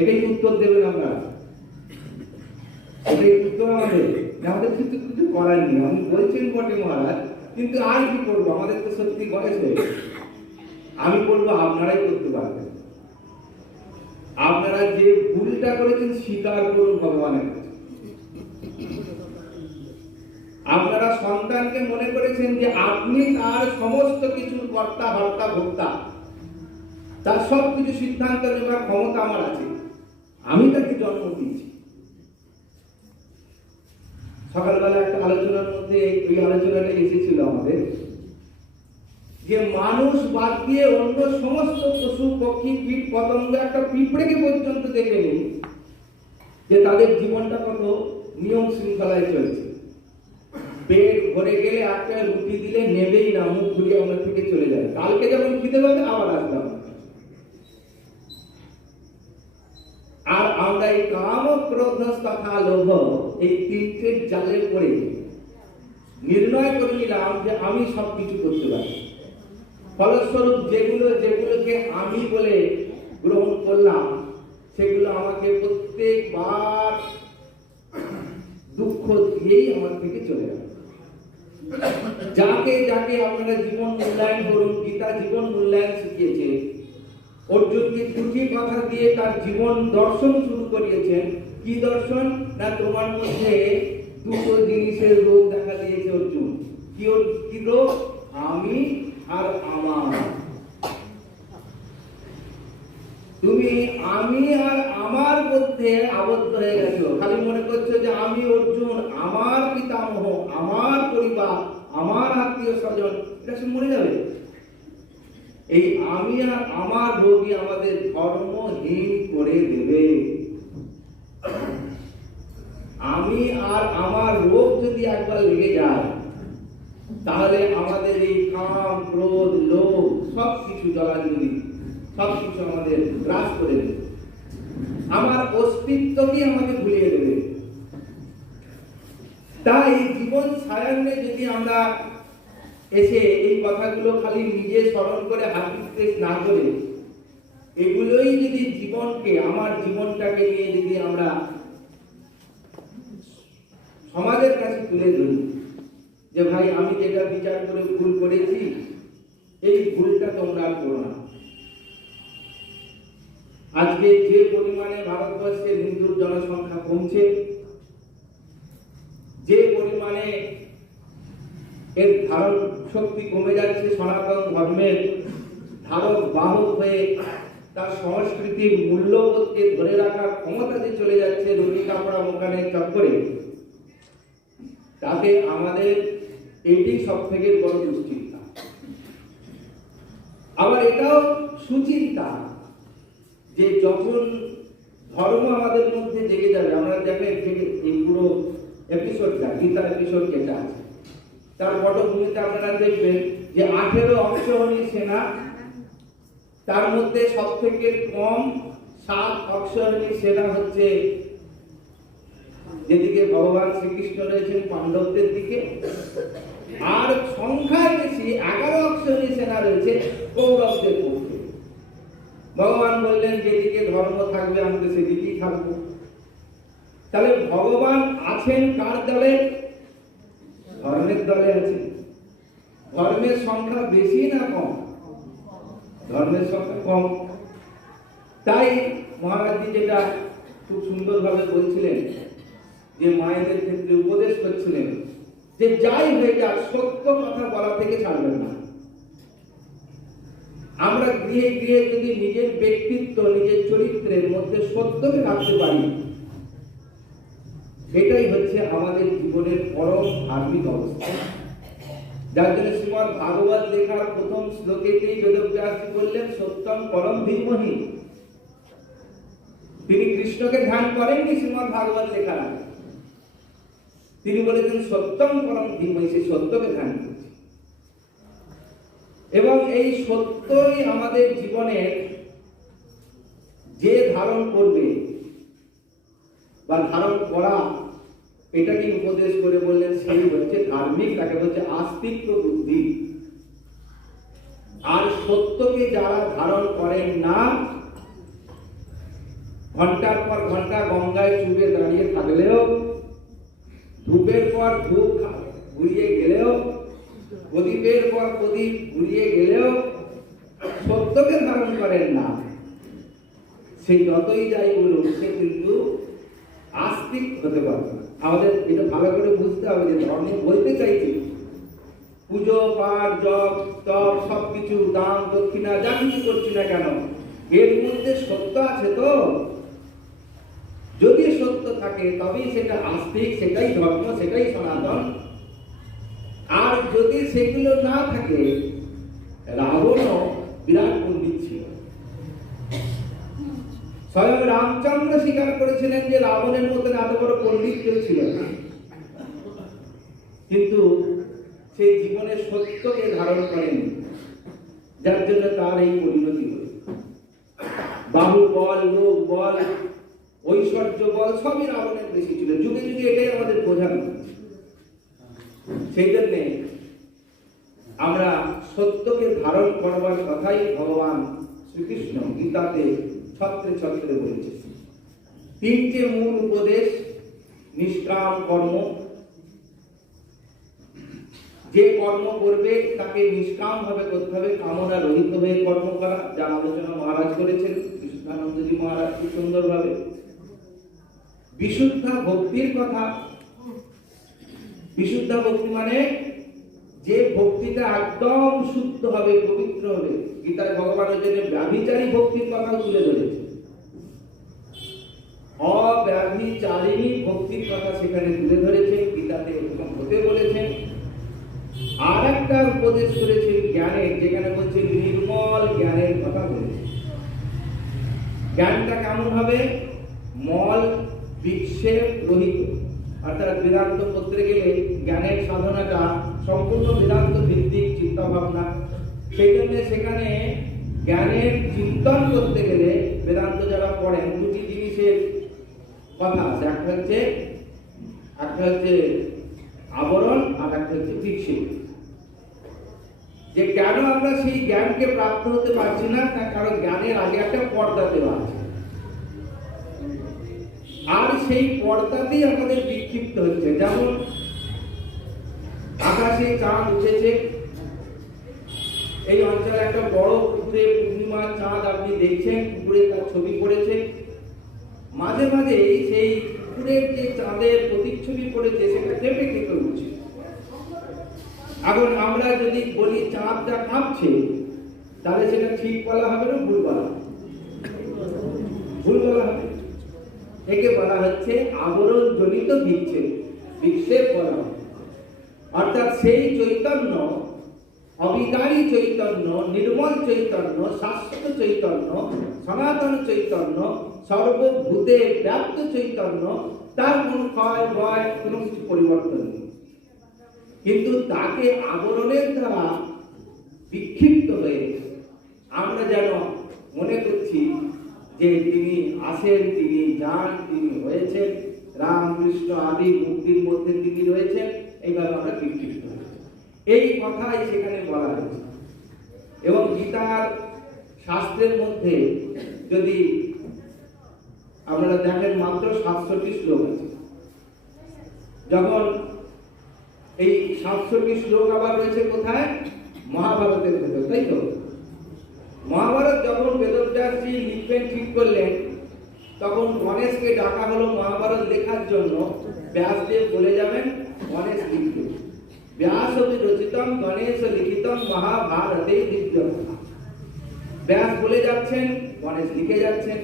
এটাই উত্তর দেবেন আপনারা? এটাই উত্তর আমাদের কিছু করার নেই। আপনি বলছেন বটে মহারাজ, কিন্তু আর কি করবো, আমাদের তো সত্যি বয়স হয়ে গেছে। আমি বলবো আপনারাই করতে পারবেন। আপনারা যে ভুলটা করেছেন স্বীকার করুন ভগবানের কাছে। আপনারা সন্তানকে মনে করেছেন যে আপনি তার সমস্ত কিছুর কর্তা হর্তা ভোক্তা, তার সবকিছু সিদ্ধান্ত নেওয়ার ক্ষমতা আমার আছে, আমি তাকে জন্ম দিয়েছি। সকালবেলা একটা আলোচনার মধ্যে এই আলোচনাটা এসেছিল আমাদের, যে মানুষ বাদ দিয়ে অন্য সমস্ত পশু পক্ষী কীট পতঙ্গ, একটা পিঁপড়েকে পর্যন্ত দেখে নিন যে তাদের জীবনটা কত নিয়ম শৃঙ্খলায় চলছে। পেট ভরে গেলে একটা রুটি দিলে নেবেই না, মুখ ঘুরিয়ে আমরা থেকে চলে যাবে। কালকে যখন খিদে পাবে আবার আসবে। আর আমরা এই কাম ক্রোধ তথা লোভ, এই তিনটের জালে পড়ে নির্ণয় করে নিলাম যে আমি সবকিছু করতে পারি। ফলস্বরূপ যেগুলোকে আমি বলে গ্রহণ করলাম, সেগুলো আমাকে প্রত্যেকবার দুঃখ দিয়েই আমার থেকে চলে গেল। যাকে যাকে আপনারা জীবন মূল্যায়ন করুন, গীতা জীবন মূল্যায়ন শিখিয়েছে। অর্জুনকে দুটি কথা দিয়ে তার জীবন দর্শন শুরু করিয়েছেন। কি দর্শন? না তোমার মধ্যে দুটো জিনিসের রোগ দেখা দিয়েছে অর্জুন। কি রোগ? আমি আর আমার। তুমি আমি আর আমার মধ্যে আবদ্ধ হয়ে গেছো, খালি মনে করছো যে আমি অর্জুন, আমার পিতামহ, আমার পরিবার, আমার আত্মীয় স্বজন, এটা সব মরে যাবে। এই আমি আর আমার রোগী আমাদের ধর্মহীন করে দেবে। আমি আর আমার রোগ যদি একবার লেগে যায়, তাহলে আমাদের এই কাম, ক্রোধ, লোভ সবকিছু জলাঞ্জলি, সবকিছু আমাদের গ্রাস করে দেবে। আমার অস্তিত্বকে আমাকে ভুলিয়ে দেবে। তাই জীবন সায়ান্নে যদি আমরা এসে এই কথাগুলো খালি নিজে স্মরণ করে হাতে না করে, এগুলোই যদি জীবনকে, আমার জীবনটাকে নিয়ে যদি আমরা সমাজের কাছে তুলে ধরি যে ভাই আমি যেটা বিচার করে ভুল করেছি, এই ভুলটা তোমরা করো না। আজকে যে পরিমাণে ভারতবর্ষে হিন্দুর জনসংখ্যা কমছে, যে পরিমাণে এর ধারণ শক্তি কমে যাচ্ছে, সনাতন ধর্মের ধারক বাহক হয়ে তার সংস্কৃতির মূল্যবোধকে ধরে রাখার ক্ষমতা যে চলে যাচ্ছে রুটি কাপড়া মোকানের চক্করে, তাতে আমাদের এটি সব থেকে বড় দুশ্চিন্তা। আবার এটাও সুচিন্তা যে যখন ধর্ম আমাদের মধ্যে জেগে যাবে, আমরা দেখেন এই পুরো এপিসোডটা, গীতা এপিসোড যেটা আছে, তার পটভূমিতে আপনারা দেখবেন যে 18 অক্ষৌহিণী সেনা, তার মধ্যে সব থেকে কম 7 অক্ষৌহিণী সেনা হচ্ছে যেদিকে ভগবান শ্রীকৃষ্ণ রয়েছেন পাণ্ডবদের দিকে, আর সংখ্যায় বেশি 11 অক্ষৌহিণী সেনা রয়েছে কৌরবদের পক্ষে। ভগবান বললেন যেদিকে ধর্ম থাকবে আমি তো সেদিকেই থাকবো। তাহলে ভগবান আছেন কার দলে? ধর্মের দলে আছেন। ধর্মের সংখ্যা বেশি না কম? ধর্মের সংখ্যা কম। তাই মহারাজজি যেটা খুব সুন্দরভাবে বলছিলেন, যে মায়েদের ক্ষেত্রে উপদেশ করছিলেন যে যাই হয়ে যাক সত্য কথা বলা থেকে ছাড়বেন না। আমরা গৃহে গৃহে যদি নিজের ব্যক্তিত্ব, নিজের চরিত্রের মধ্যে সত্যকে রাখতে পারি, সেটাই হচ্ছে আমাদের জীবনের পরম ধার্মিক অবস্থা। যার জন্য শ্রীমদ্ ভাগবত লেখার প্রথম শ্লোকেতেই বেদব্যাসজি বললেন সত্যম পরম ধীমহি। তিনি কৃষ্ণকে ধ্যান করেননি শ্রীমদ্ ভাগবত লেখার আগে, তিনি বলেছেন সত্যম পরম ধীমহি, সেই সত্যকে ধ্যান করছে। এবং এই সত্যই আমাদের জীবনের যে ধারণ করবে বা ধারণ করা, এটাকে উপদেশ করে বললেন সেই হচ্ছে ধার্মিক, তাকে হচ্ছে আস্তিক্য বুদ্ধি। আর সত্যকে যারা ধারণ করেন না, ঘন্টার পর ঘন্টা গঙ্গায় চুবে দাঁড়িয়ে থাকলেও, ধূপের পর ধূপ ঘুরিয়ে গেলেও, প্রদীপের পর প্রদীপ ঘুরিয়ে গেলেও সত্যকে ধারণ করেন না, সে যতই যাই বলুন সে কিন্তু আস্তিক হতে পারবে না। আমাদের এটা ভালো করে বুঝতে হবে যে ধর্ম বলতে চাইছি পুজো পাঠ জপ তপ সবকিছু দান দক্ষিণা যা কিছু করছি না কেন, এর মধ্যে সত্য আছে তো? যদি সত্য থাকে তবেই সেটা আস্তিক, সেটাই ধর্ম, সেটাই সনাতন। আর যদি সেগুলো না থাকে, রাবণও বিরাট পণ্ডিত ছিল। স্বয়ং রামচন্দ্র স্বীকার করেছিলেন যে রাবণের মতো এত বড় পণ্ডিত কেউ ছিল না, কিন্তু সেই জীবনে সত্যকে ধারণ করেনি, যার জন্য তার এই পরিণতি হল। বাহু বল, লোক বল, ঐশ্বর্য বল সবই রাবণের বেশি ছিল। যুগে যুগে এটাই আমাদের বোঝানো। সেই জন্যে আমরা সত্যকে ধারণ করবার কথাই ভগবান শ্রীকৃষ্ণ গীতাতে ছত্রে ছত্রে বলেছে। 3টে মূল উপদেশ: নিষ্কাম কর্ম, যে কর্ম করবে তাকে নিষ্কাম ভাবে করতে হবে, কামনা রহিত হয়ে কর্ম করা, যার আলোচনা মহারাজ করেছেন কৃষ্ণানন্দজি মহারাজ খুব সুন্দরভাবে। বিশুদ্ধ ভক্তির কথা, বিশুদ্ধ ভক্তি মানে যে ভক্তিটা একদম শুদ্ধ হবে, পবিত্র হবে। গীতায় ভগবান ওই জন্য ব্যভিচারী ভক্তির কথা তুলে ধরেছে, অব্যভিচারিণী ভক্তির কথা সেখানে তুলে ধরেছে, গীতাতে এরকম হতে বলেছেন। আর একটা উপদেশ করেছেন জ্ঞানের, যেখানে বলছে নির্মল জ্ঞানের কথা বলেছে। জ্ঞানটা কেমন হবে? মল বিক্ষেপ রহিত। অর্থাৎ বেদান্ত পড়তে গেলে জ্ঞানের সাধনাটা সম্পূর্ণ বেদান্ত ভিত্তিক চিন্তা ভাবনা। সেই জন্য সেখানে জ্ঞানের চিন্তন করতে গেলে বেদান্ত যারা পড়েন দুটি জিনিসের কথা আছে, একটা হচ্ছে আবরণ আর একটা হচ্ছে বিক্ষেপ। যে কেন আমরা সেই জ্ঞানকে প্রাপ্ত হতে পারছি না, তার কারণ জ্ঞানের আগে একটা পর্দা দেওয়া আছে, আর সেই পর্দাতেই আমাদের বিক্ষিপ্ত হচ্ছে। যেমন আকাশে চাঁদ উঠেছে, এই অঞ্চলে একটা বড় পুকুরে পূর্ণিমার চাঁদ আপনি দেখছেন, পুকুরে তার ছবি পড়েছে। মাঝে মাঝে সেই পুকুরের যে চাঁদের প্রতিচ্ছবি পড়েছে সেটা কেঁপে কেঁপে উঠছে। এখন আমরা যদি বলি চাঁদটা কাঁপছে, তাহলে সেটা ঠিক বলা হবে না ভুল বলা হবে? ভুল বলা হবে। একে বলা হচ্ছে আবরণ জনিত বিক্ষেপ বলা হয়। অর্থাৎ সেই চৈতন্য, অবিকারী চৈতন্য, নির্মল চৈতন্য, শাশ্বত চৈতন্য, সনাতন চৈতন্য, সর্বভূতে ব্যাপ্ত চৈতন্য, তার কোন ক্ষয় ভয় কোনো কিছু পরিবর্তন নেই। কিন্তু তাকে আবরণের দ্বারা বিক্ষিপ্ত হয়ে আমরা যেন মনে করছি যে তিনি আসেন, তিনি যান, তিনি হয়েছেন, রামকৃষ্ণ আদি মূর্তির মধ্যে তিনি রয়েছেন, এইভাবে আমরা বিক্ষিপ্ত হয়েছি। এই কথাই সেখানে বলা হয়েছে। এবং গীতার শাস্ত্রের মধ্যে যদি আপনারা দেখেন মাত্র 700টি শ্লোক আছে। যখন এই 700টি শ্লোক আবার রয়েছে কোথায়? মহাভারতের ভেতর, তাই তো? মহাভারত যখন বেদব্যাসজি লিখবেন ঠিক করলেন, তখন গণেশকে ডাকা হলো মহাভারত লেখার জন্য। ব্যাসদেব বলে যাবেন, গণেশ লিখবে। ব্যাস রচিতম গণেশ লিখিতম মহাভারতে দিব্যম। ব্যাস বলে যাচ্ছেন, গণেশ লিখে যাচ্ছেন।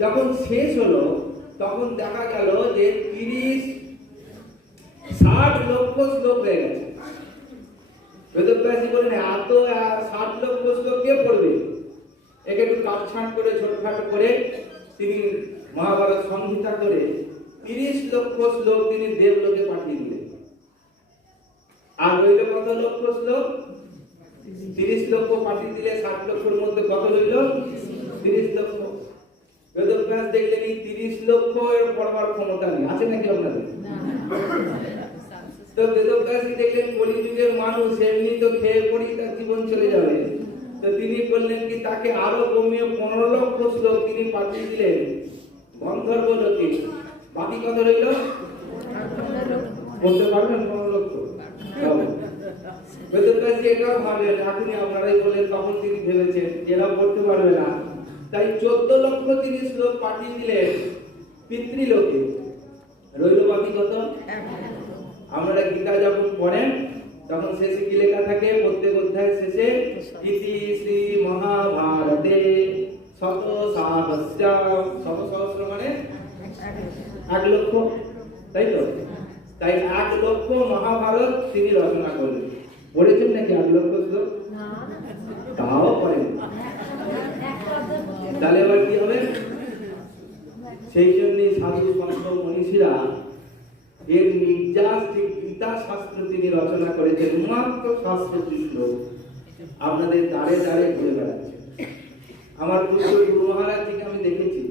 যখন শেষ হলো তখন দেখা গেল যে 60 লক্ষ শ্লোক হয়ে গেছে। বেদব্যাসজি বলেন, এত 60 লক্ষ শ্লোক কে পড়বে? একে একটু কাটছাঁট করে ছোটখাটো করে তিনি মহাভারত সংহিতা করে 30 লক্ষ শ্লোক তিনি দেবলোকে পাঠিয়ে দিলেন। আর রইল কত লক্ষ শ্লোক? 30 লক্ষ পাঠিয়ে দিলে 60 লক্ষের মধ্যে কত রইল? 30 লক্ষ। বেদব্যাস দেখলেন এই 30 লক্ষ এর পড়বার ক্ষমতা নেই, আছে নাকি আপনাদের? তো বেদব্যাসী দেখলেন কলিযুগের মানুষ এমনি তো খেয়ে পড়ি তার জীবন চলে যাবে। তো তিনি বললেন কি তাকে আরো কমিয়ে 15 লক্ষ শ্লোক তিনি পাঠিয়ে দিলেন গন্ধর্ব লোকে। বাকি কত রইল? বলতে পারবেন 15 লক্ষ? বেদব্যাসী এটাও ভাবেন, এখনই আপনারাই বলেন, তখন তিনি ভেবেছেন এরা পড়তে পারবে না, তাই 14 লক্ষ তিনি শ্লোক পাঠিয়ে দিলেন পিতৃলোকে। রইল বাকি কত? আমরা গীতা যখন পড়েন তখন শেষে কি লেখা থাকে? প্রত্যেক অধ্যায়ের শেষে ইতি শ্রী মহাভারতে শত সহস্র, শত সহস্র মানে 1 লক্ষ, তাই তো? তাই 1 লক্ষ মহাভারত তিনি রচনা করলেন। পড়েছেন নাকি 1 লক্ষ শ্লোক? তাও পড়েন। তাহলে এবার কি হবে? সেই জন্যই সাধু সন্ত মনীষীরা এর নির্যাস গীতা শাস্ত্র তিনি রচনা করেছেন। মাত্র 700 শ্লোক আপনাদের দ্বারে দ্বারে ঘুরে বেড়াচ্ছে। আমার পূজ্য গুরু মহারাজজিকে আমি দেখেছি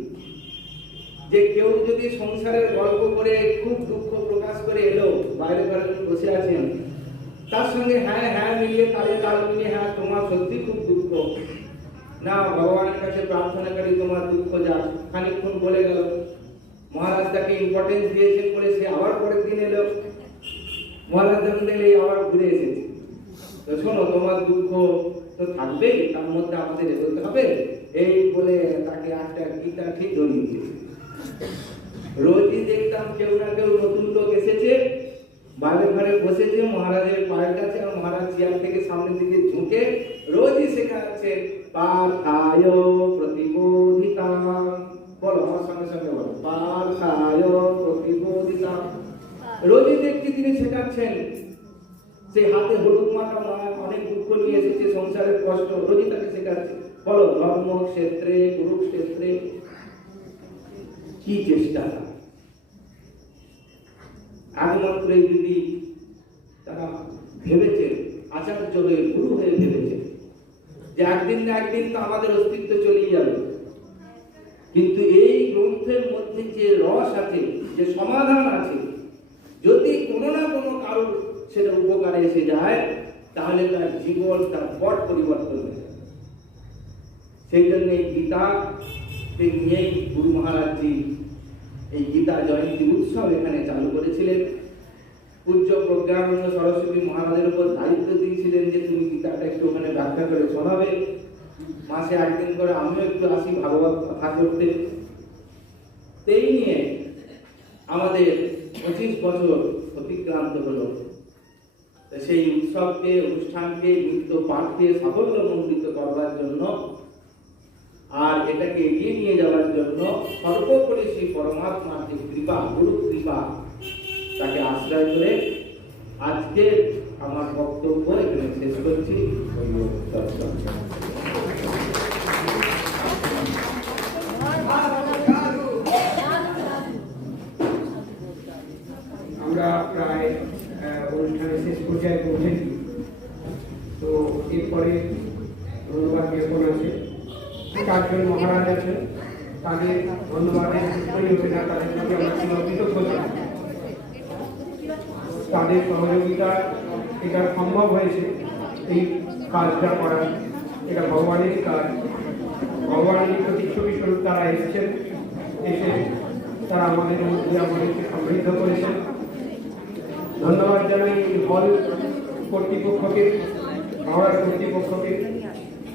যে কেউ যদি সংসারের গল্প করে খুব দুঃখ প্রকাশ করে এলো, বাইরে বাইরে বসে আছেন, তার সঙ্গে হ্যাঁ হ্যাঁ মিলিয়ে তালে তাল মিলিয়ে, হ্যাঁ তোমার সত্যি খুব দুঃখ, না ভগবানের কাছে প্রার্থনা করি তোমার দুঃখ যাক, খানিকক্ষণ বলে গেল। মহারাজ তাকে ইম্পর্টেন্স দিয়েছেন বলে সে আবার পরের দিন এলো। মহারাজ যখন এলে আবার ঘুরে এসেছে। তো শোনো, তোমার দুঃখ তো থাকবেই, তার মধ্যে আমাদের এগোতে হবে, এই বলে তাকে একটা গীতা ঠিক ধরিয়ে দিয়েছে। রোজই দেখতাম কেউ না কেউ নতুন লোক এসেছে, বাইরে ঘরে বসেছে মহারাজের পায়ের কাছে, আর মহারাজ চেয়ার থেকে সামনের দিকে ঝুঁকে রোজই শেখাচ্ছেন পার্থায় প্রতিবোধিতা। বলো আমার সঙ্গে সঙ্গে বলো, পার্থায় প্রতিবোধিতা। রোজই দেখছি তিনি শেখাচ্ছেন। সে হাতে হলুদ মাখা অনেক দুঃখ নিয়ে এসেছে, সংসারের কষ্ট, রোজই তাকে শেখাচ্ছে। বলো ধর্মক্ষেত্রে কুরুক্ষেত্রে কি চেষ্টা। একমাত্র এই দিদি তারা ভেবেছে, আচার্য হয়ে গুরু হয়ে ভেবেছে যে একদিন না একদিন তো আমাদের অস্তিত্ব চলেই যাবে, কিন্তু এই গ্রন্থের মধ্যে যে রস আছে, যে সমাধান আছে, যদি কোনো না কোনো কারণ সেটা উপকারে এসে যায়, তাহলে তার জীবন, তার পট পরিবর্তন হয়ে যায়। সেই জন্য এই গীতা নিয়েই গুরু মহারাজজি এই গীতা জয়ন্তী উৎসব এখানে চালু করেছিলেন। পূজ্য প্রজ্ঞানন্দ সরস্বতী মহারাজের উপর দায়িত্ব দিয়েছিলেন যে তুমি গীতাটা একটু ওখানে ব্যাখ্যা করে শোনাবে। মাসে একদিন করে আমিও একটু আসি ভাগবত কথা করতে। এই নিয়ে আমাদের 25 বছর অতিক্রান্ত হলো। সেই উৎসবকে, অনুষ্ঠানকে, নৃত্য পাঠকে সাফল্যমণ্ডিত করবার জন্য আর এটাকে এগিয়ে নিয়ে যাওয়ার জন্য সর্বোপরি সেই পরমাত্মার যে কৃপা, গুরু কৃপা, তাকে আশ্রয় করে আজকে আমার বক্তব্য এখানে শেষ করছি। আমরা প্রায় অনুষ্ঠানের শেষ পর্যায়ে পৌঁছেছি। তো এরপরে ধন্যবাদ জ্ঞাপন আছে। 4 জন মহারাজ আছেন, তাদের ধন্যবাদের উত্তরই হবে না, তাদের প্রতি আমরা কৃতজ্ঞ। তাদের সহযোগিতা এটা সম্ভব হয়েছে, এই কাজটা করা। এটা ভগবানের কাজ, ভগবানের প্রতিচ্ছবি স্বরূপ তারা এসেছেন, এসে তারা আমাদের মধ্যে আমাদেরকে সমৃদ্ধ করেছেন। ধন্যবাদ জানাই এই হল কর্তৃপক্ষকে, হাওড়ার কর্তৃপক্ষকে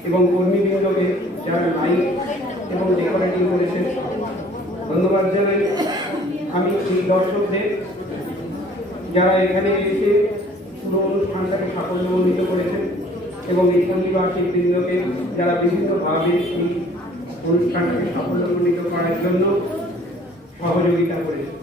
এবং কর্মীবৃন্দকে যারা লাইট এবং ডেকোরেটিং করেছেন। ধন্যবাদ জানাই আমি এই দর্শকদের যারা এখানে এসে পুরো অনুষ্ঠানটাকে সাফল্যমণ্ডিত করেছেন, এবং এই পরিবারকে বৃন্দকে যারা বিভিন্নভাবে এই অনুষ্ঠানটাকে সাফল্যমণ্ডিত করার জন্য সহযোগিতা করেছেন।